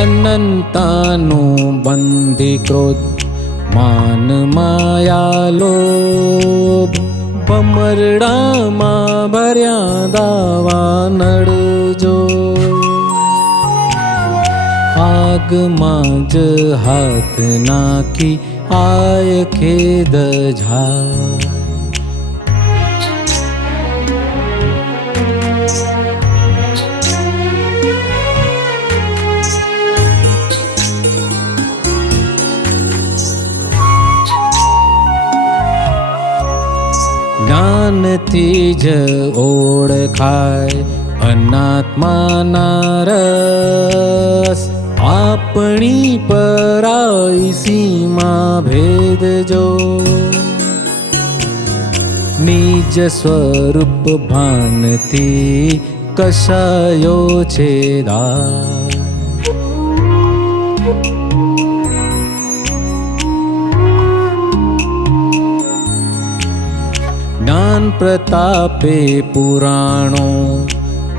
अनंतानु बंधी क्रोध मान माया लोभ भमरडामा भर्या दावा नड़जो आगमां ज हाथ नाखी आय खेद झाय ज्ञानथी ज ओळखाय अनात्माना रस आपणी पराई सीमा भेदजो निज स्वरूप भानथी कशायो छेदाय ज्ञान प्रतापे पुराणो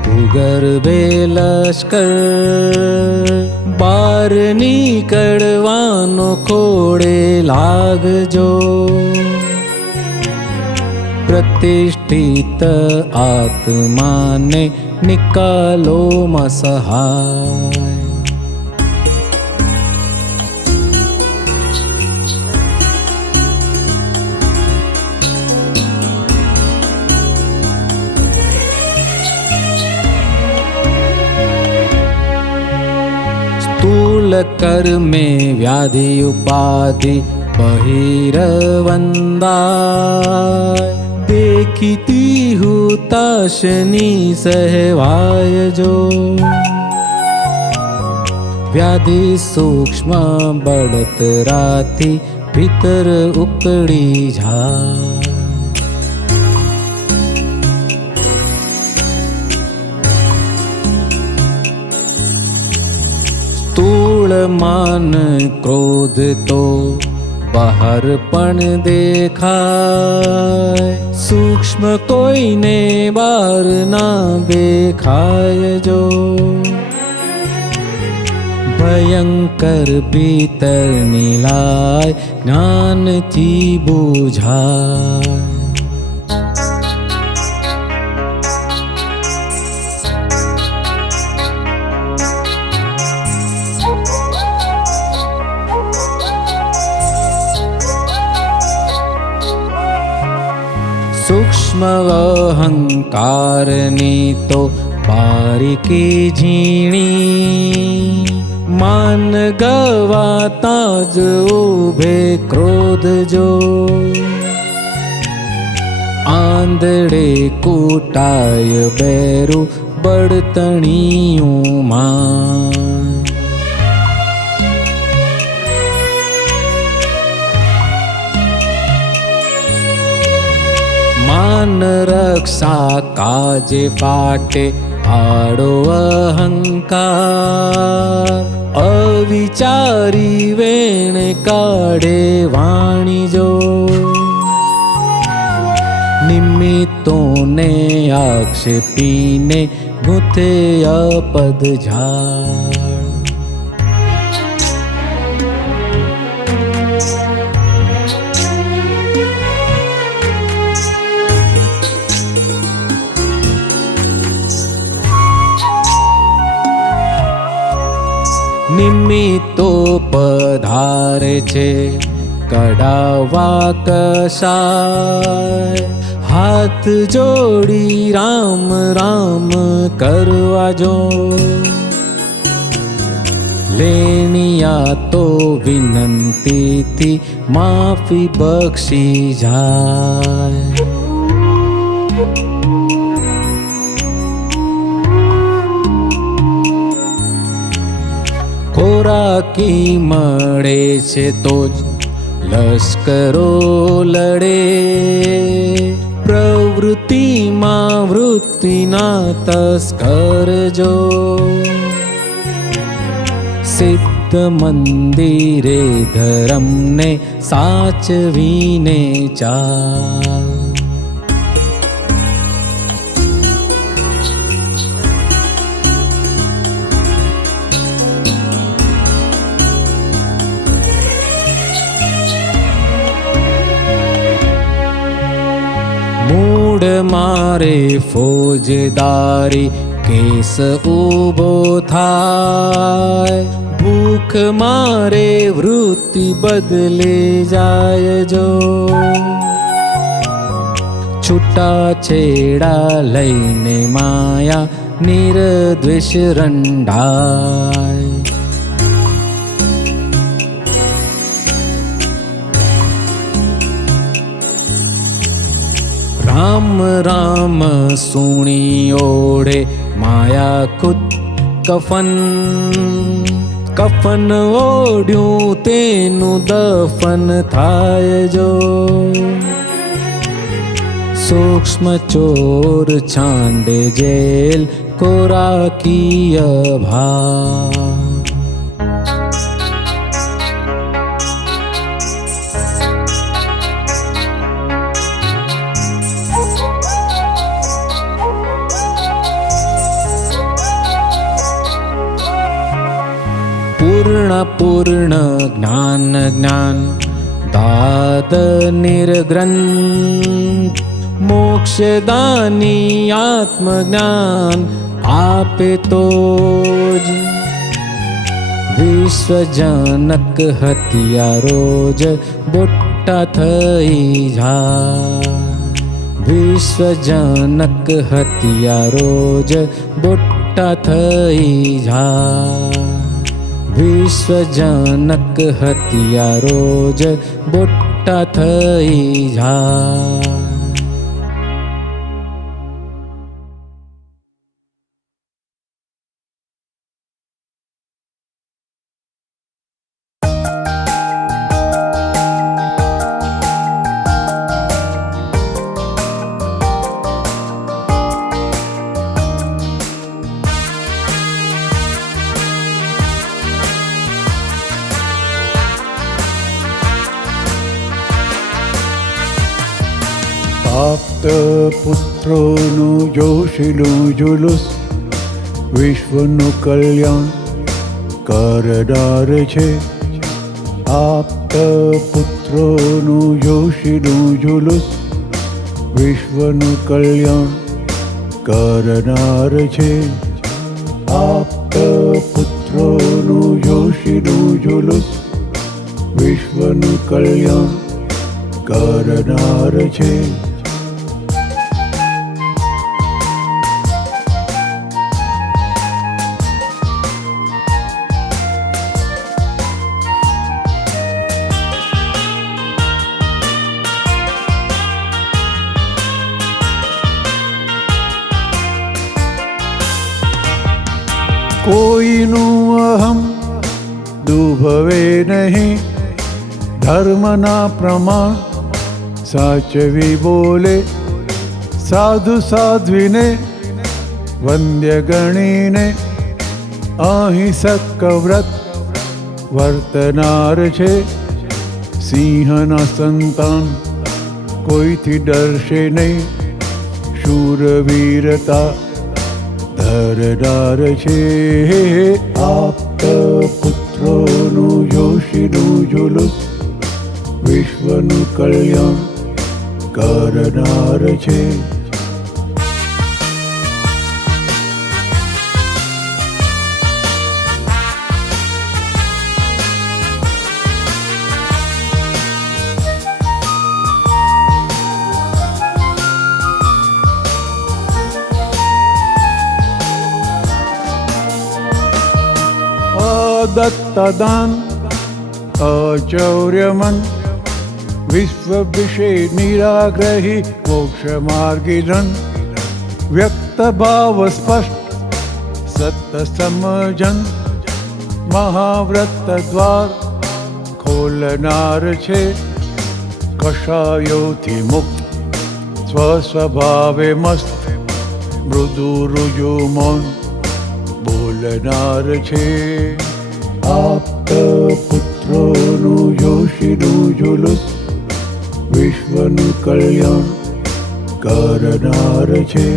भूगर्भे लश्कर बार નીકળવાનો ખોળે લાગજો પ્રતિષ્ઠિત આત્માને નિકાલો મસહાય स्थूल कर्मे व्याधि उपाधि बहिर्वंदाय देखीती हुताशनी सहवाय जो व्याधि सूक्ष्म बळतराथी भीतर उकड़ी જાય स्थूल मान क्रोध तो बहार पण देखाय सूक्ष्म कोई ने बार ना देखाय जो भयंकर भीतर नीलाय ज्ञान थी बुझाय सूक्ष्म अहंकारनी तो बारीकी झीणी मान गवाता ज उभे क्रोध जो आंधळे कूटाय बैरू बड़तणियों मां मान रक्षा काजे फाटे आड़ो अहंकार अविचारी वेण काढ़े वाणी जो निमित्तों ने आक्षेपीने गुथे अपद झाड़ निमित्तो पधारे छे कढ़ावा कशाय हाथ जोड़ी राम राम करवा जो लेनिया तो विनंती थी माफी बख्शी जाय ખોરાકી મળે છે તો જ લશ્કરો લડે. પ્રવૃત્તિમાં વૃત્તિના તસ્કર જો સિદ્ધ મંદિરે ધર્મને સાચવીને ચાલ. મૂડ મારે ફોજદારી કેસ ઊભો થાય. ભૂખ મારે વૃત્તિ બદલે જાય જો છૂટા છેડા લઈને માયા નિર્દ્વેષ રંડાય. રામ રામ સુણી ઓળે માયા ખુદ કફન. કફન ઓઢ્યું તેનું દફન થાય જો સૂક્ષ્મ ચોર છાંડે જેલ કોરાકીય ભાવ. પૂર્ણ પૂર્ણ જ્ઞાન જ્ઞાન દાદ નિર્ગ્રંથ. મોક્ષદાની આત્મજ્ઞાન આપે તો જ વિશ્વજનક હત્યારો જ બોટા થઈ જાય. વિશ્વજનક હત્યારો જ બોટા થઈ જાય. વિશ્વજનક હત્યારો જ બોટા થઈ જાય. આપ્ત પુત્રોનું જોશીલું જુલુસ વિશ્વનું કલ્યાણ કરનાર છે. આપ્ત પુત્રોનું જોશીલું જુલુસ વિશ્વનું કલ્યાણ કરનાર છે. આપ્ત પુત્રોનું જોશીલું જુલુસ વિશ્વનું કલ્યાણ કરનાર છે. કોઈનું અહમ દુભવે નહીં. ધર્મના પ્રમાણ સાચવી બોલે. સાધુ સાધ્વીને વંદ્ય ગણીને અહિંસક વ્રત વર્તનાર છે. સિંહના સંતાન કોઈથી ડરશે નહીં. શૂરવીરતા ધરનાર છે. આપ્ત પુત્રોનું જોશીલું જુલુસ વિશ્વનું કલ્યાણ કરનાર છે. દત્તદાન અચૌર્યમન વિશ્વ વિશે નિરાગ્રહી મોક્ષ માર્ગીજન. વ્યક્ત ભાવ સ્પષ્ટ સત સમજન મહાવ્રત દ્વાર ખોલનાર છે, કષાયોથી મુક્ત સ્વસ્વભાવે મસ્ત, મૃદુ રુજુ મૌન બોલનાર છે. આપ્ત પુત્રોનું જોશીનું જુલુસ વિશ્વનું કલ્યાણ કરનાર છે.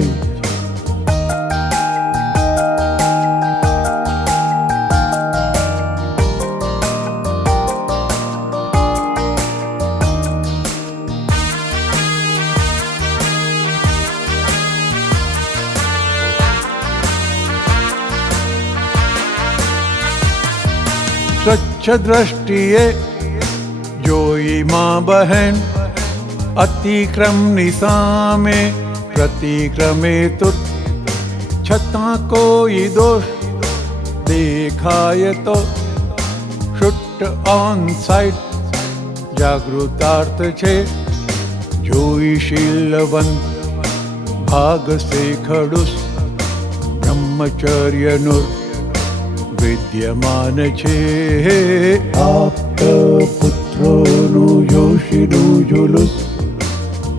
સ્વચ્છ દ્રષ્ટિએ જોઈ માં બહેન, અતિક્રમની સામે પ્રતિક્રમે તુટ, છતાં કોઈ દોષ દેખાય તો શૂટ ઓન સાઇટ જાગૃતાર્થ છે. જોઈ શીલવંત ભાગસે ખડુસ, બ્રહ્મચર્યનું વિદ્યમાન છે. આપ્ત પુત્રોનું જોશીનું જુલુસ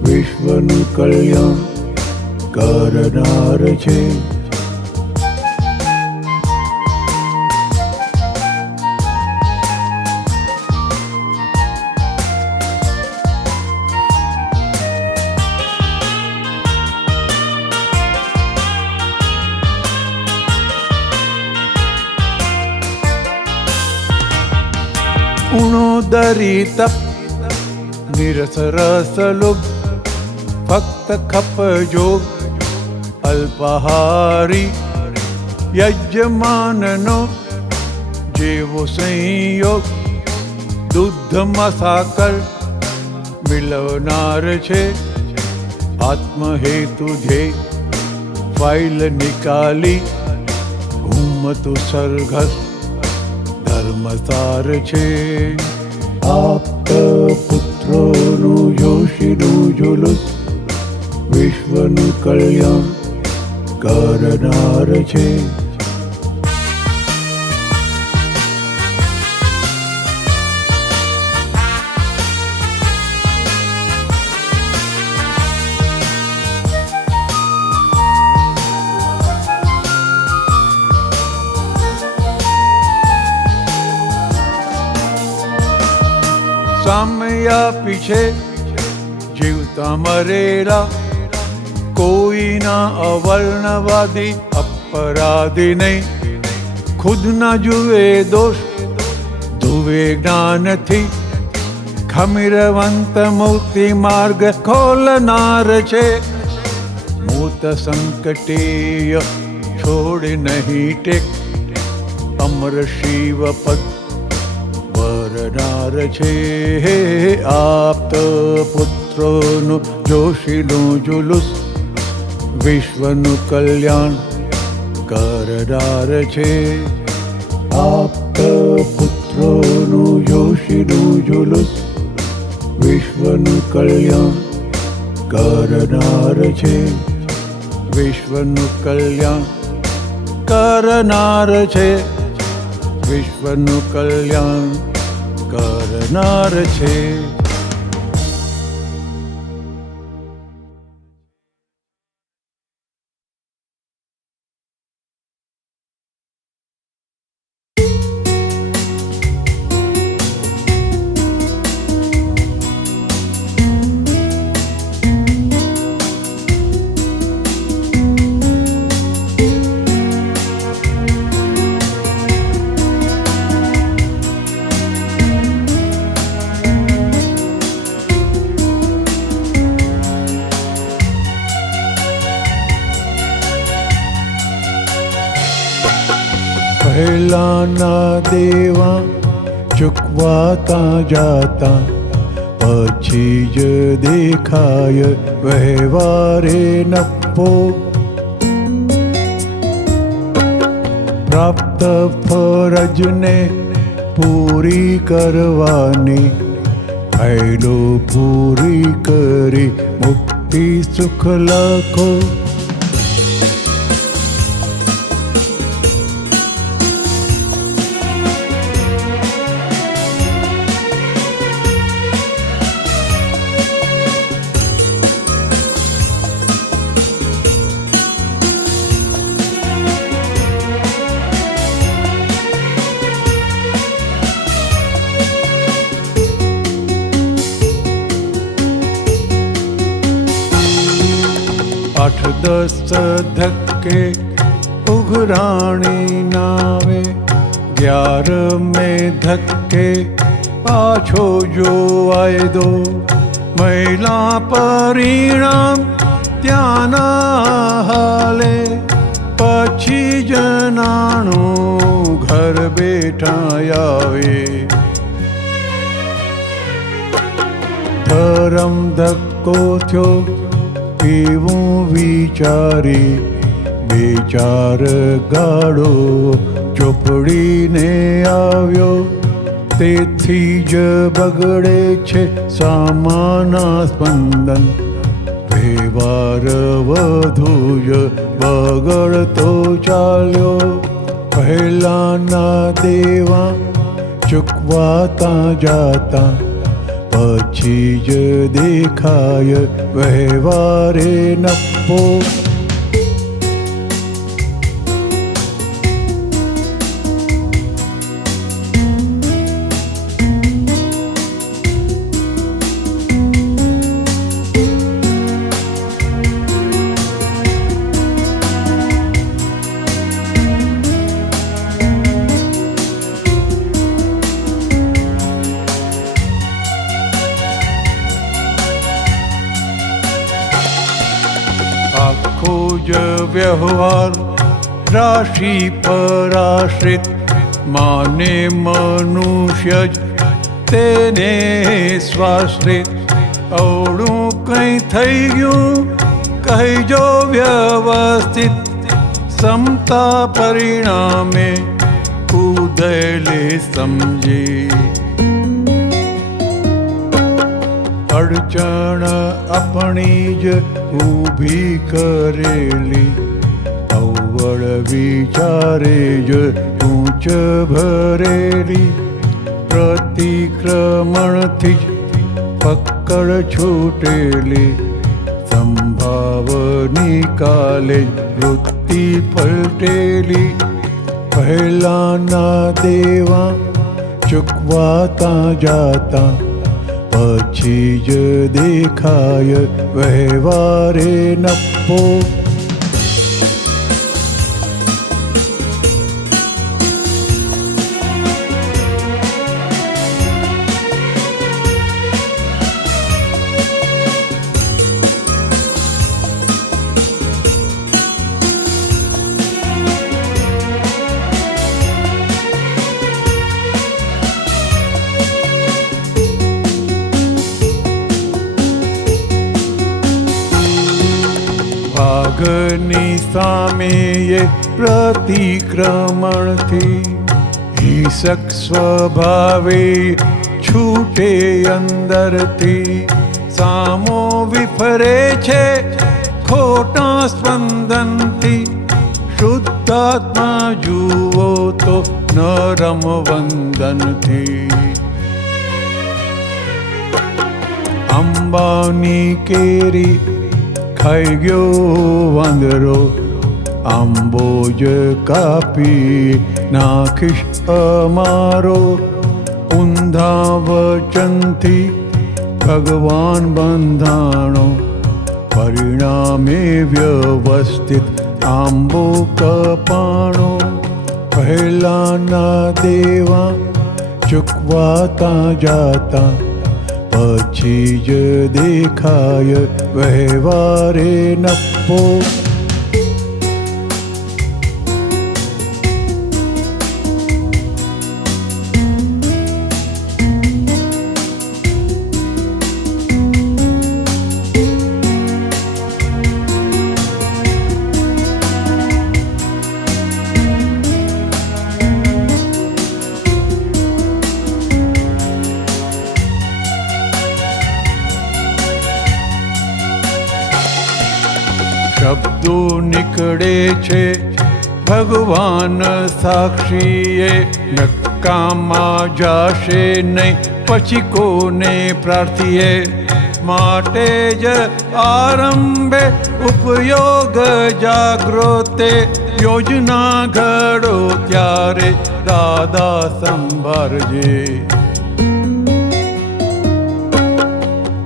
વિશ્વનું કલ્યાણ કરનાર છે. ઉણોદરી તપ નિરસ રસ લુપ્ત, ફક્ત ખપ જોગ અલ્પાહારી, યજમાનનો જેવો સંયોગ દૂધમાં સાકર મિલવનાર છે. આત્મહેતુ ધ્યેય ફાઇલ નિકાલી, ઘૂમતું સરઘસ ધર્મસાર છે. આપ્ત પુત્રોનું જોશીનું જુલુસ વિશ્વનું કલ્યાણ કરનાર છે. સામ્યા પીછે જીવતા મરેલા, કોઈના અવર્ણવાદી અપરાધી નહીં, ખુદ ના જુએ દોષ ધુવે જ્ઞાનથી, ખમીરવંત મુક્તિ માર્ગ ખોલનાર છે. મૂત સંકટેય છોડ નહીં ટેક, અમર શિવ પદ વરનાર છે. આપ્ત પુત્રોનું જોશીનું જુલુસ વિશ્વનું કલ્યાણ કરનાર છે. આપ્ત પુત્રોનું જોશીનું જુલુસ વિશ્વનું કલ્યાણ કરનાર છે. વિશ્વનું કલ્યાણ કરનાર છે. વિશ્વનું કલ્યાણ કરનાર છે. પહેલાના દેવા ચૂકવાતા જાતા, પછી જ દેખાય વહેવારે નફો. પ્રાપ્ત ફરજને પૂરી કરવાની, ફાયદો પૂરી કરી મુક્તિ સુખ લખો. 8-10 ધક્કે ઉઘરાણી નાવે, 11 ધક્કે પાછો જો વાયદો. મહિલા પરિણામ ત્યાંના હાલે, પછી જનાણું ઘર બેઠા આવે. ધરમ ધક્કો થયો એવું વિચારી, 2-4 ગાડો ચોપડીને આવ્યો. તેથી જ બગડે છે સામાના સ્પંદન, વ્યવહાર વધુ જ બગડતો ચાલ્યો. પહેલાના દેવા ચૂકવાતા જાતા, પછી જ દેખાય વ્યવહારે નફો. આખો જ વ્યવહાર રાશિ પર આશ્રિત, માને મનુષ્ય જ તેને સ્વાશ્રિત. અવળું કંઈ થઈ ગયું કહીજો વ્યવસ્થિત, સમતા પરિણામે કૂદેલે સમજી. અડચણ આપણી જ ઊભી કરેલી, અવળ વિચારે જ ઊંચ ભરેલી. પ્રતિક્રમણથી જ પકડ છૂટેલી, સંભાવ નિકાલે વૃત્તિ પલટેલી. પહેલાના દેવા ચૂકવાતા જાતા, પછી જ દેખાય વ્યવહારે નફો. ભાગની સામે એ પ્રતિક્રમણથી, હિંસક સ્વભાવે છૂટે અંદરથી. સામો વિફરે છે ખોટા સ્પંદનથી, શુદ્ધાત્મા જુઓ તો નરમ વંદનથી. અંબાની કેરી ખાઈ ગયો વાંદરો, આંબો જ કાપી નાખીશ અમારો. ઊંધા વચનથી ભગવાન બંધાણો, પરિણામે વ્યવસ્થિત આંબો કપાણો. પહેલાના દેવા ચૂકવાતા જાતા, પછી જ દેખાય વ્યવહારે નફો. શબ્દો નીકળે છે ભગવાન સાક્ષીએ, નકામા જાશે નહીં પછી કોને પ્રાર્થીએ. માટે જ આરંભે ઉપયોગ જાગૃતે, યોજના ઘડો ત્યારે દાદા સંભાળજે.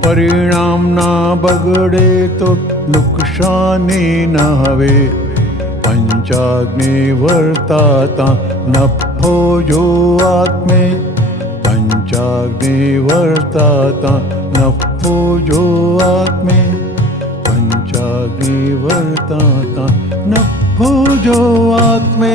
પરિણામ ના બગડે તો નુકસાની ન હવે. પંચાગ્નિ વર્તાતા નફો જો આત્મે, પંચાગ્નિ વર્તાતા નફો જો આત્મે, પંચાગ્નિ વર્તાતા નફો જો આત્મે.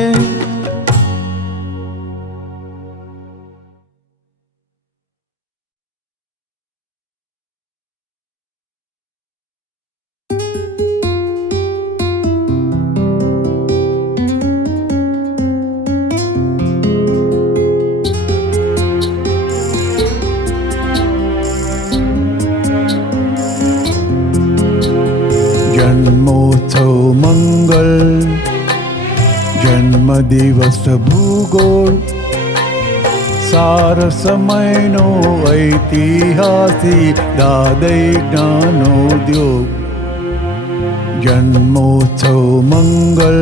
જન્મોત્સવ મંગલ, જન્મદિવસ ભૂગોળ, સાર સમયનો ઐતિહાસિક દાદય જ્ઞાનોદ્યોગ. જન્મોત્સવ મંગલ,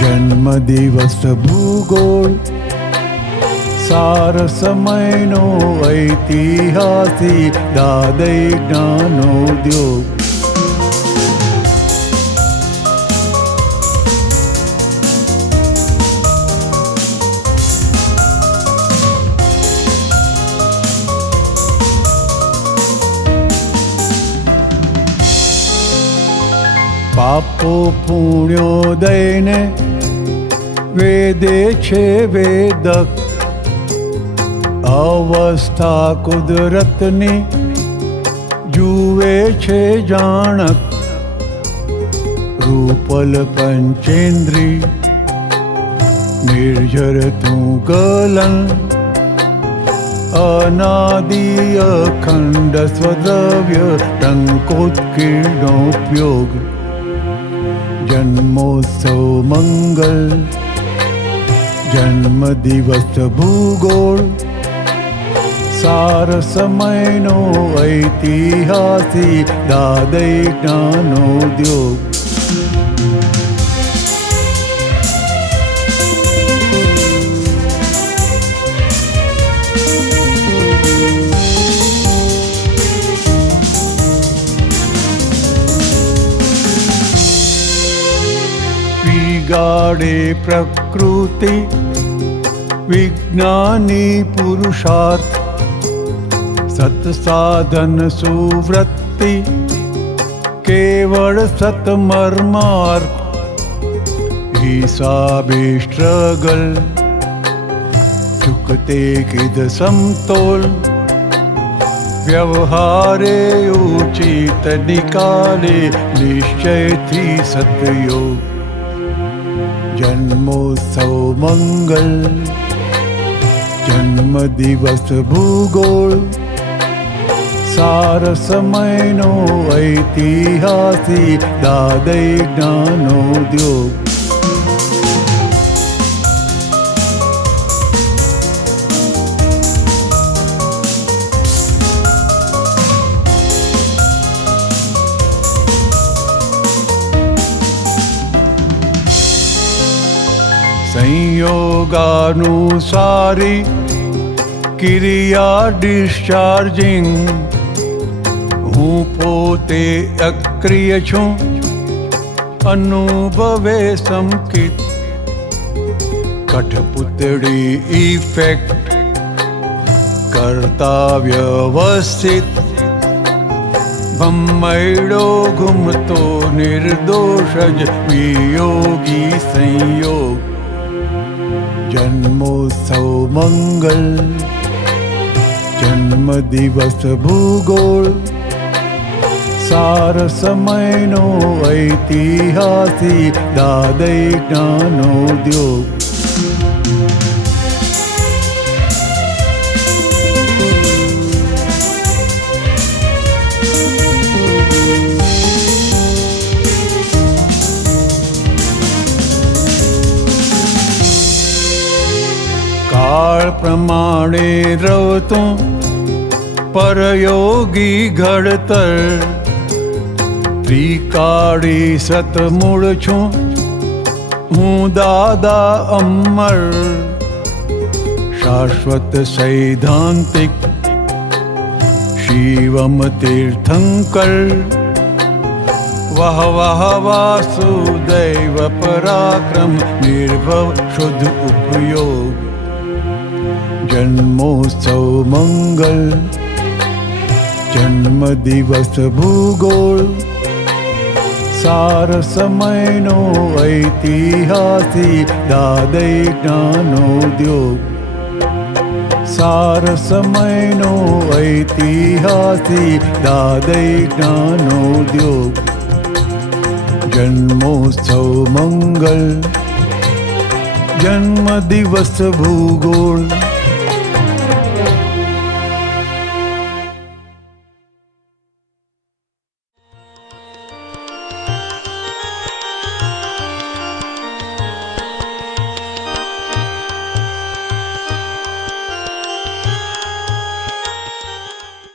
જન્મદિવસ ભૂગોળ, સાર સમયનો ઐતિહાસિક દાદય જ્ઞાનોદ્યોગ. પાપો પુણ્યોદયને વેદે છે વેદક, અવસ્થા કુદરતની જુએ છે જાણક. રૂપલ પંચેન્દ્રી નિર્જર તું ગલન, અનાદિ અખંડ સ્વદ્રવ્ય ટંકોત્કીર્ણોપયોગ. જન્મોત્સવ મંગલ, જન્મદિવસ ભૂગોળ, સાર સમયનો ઐતિહાસિક દાદય જ્ઞાનોદ્યોગ. ગાડે પ્રકૃતિ વિજ્ઞાની પુરુષાર્થ, સત્સાધન સુવૃત્તિ કેવળ સતમર્માર્થ. હિસાબે સ્ટ્રગલ ચુકતે કિદ સમતોલ, વ્યવહારે ઉચિત નિકાલે નિશ્ચયથી સતયોગ. જન્મોત્સવ મંગલ, જન્મદિવસ ભૂગોળ, સાર સમયનો ઐતિહાસિક દાદય જ્ઞાનોદ્યોગ. સંયોગાનુસારી ક્રિયા ડિસ્ચાર્જિંગ, હું પોતે અક્રિય છું અનુભવે સંકિત. કઠપુતળી ઇફેક્ટ કરતા વ્યવસ્થિત, ભમૈડો ઘૂમતો નિર્દોષ જ વિયોગી સંયોગ. જન્મોત્સવ મંગલ, જન્મદિવસ ભૂગોળ, સાર સમયનો ઐતિહાસિક દાદય જ્ઞાનોદ્યોગ. કાળ પ્રમાણે રવતું પરયોગી ઘડતર, ત્રિકાળી સતમૂળ છું હું દાદા અમર. શાશ્વત સૈદ્ધાંતિક शिवम तीर्थंकर वह वह वासुदैव पराक्रम निर्भव शुद्ध उपयोग जन्मोत्सव मंगल जन्म दिवस भूगोल सार समयनो ऐतिहासिक दादै ज्ञानोद्योग सार समयनो ऐतिहासिक दादै ज्ञानोद्योग जन्मोत्सव मंगल जन्म दिवस भूगोल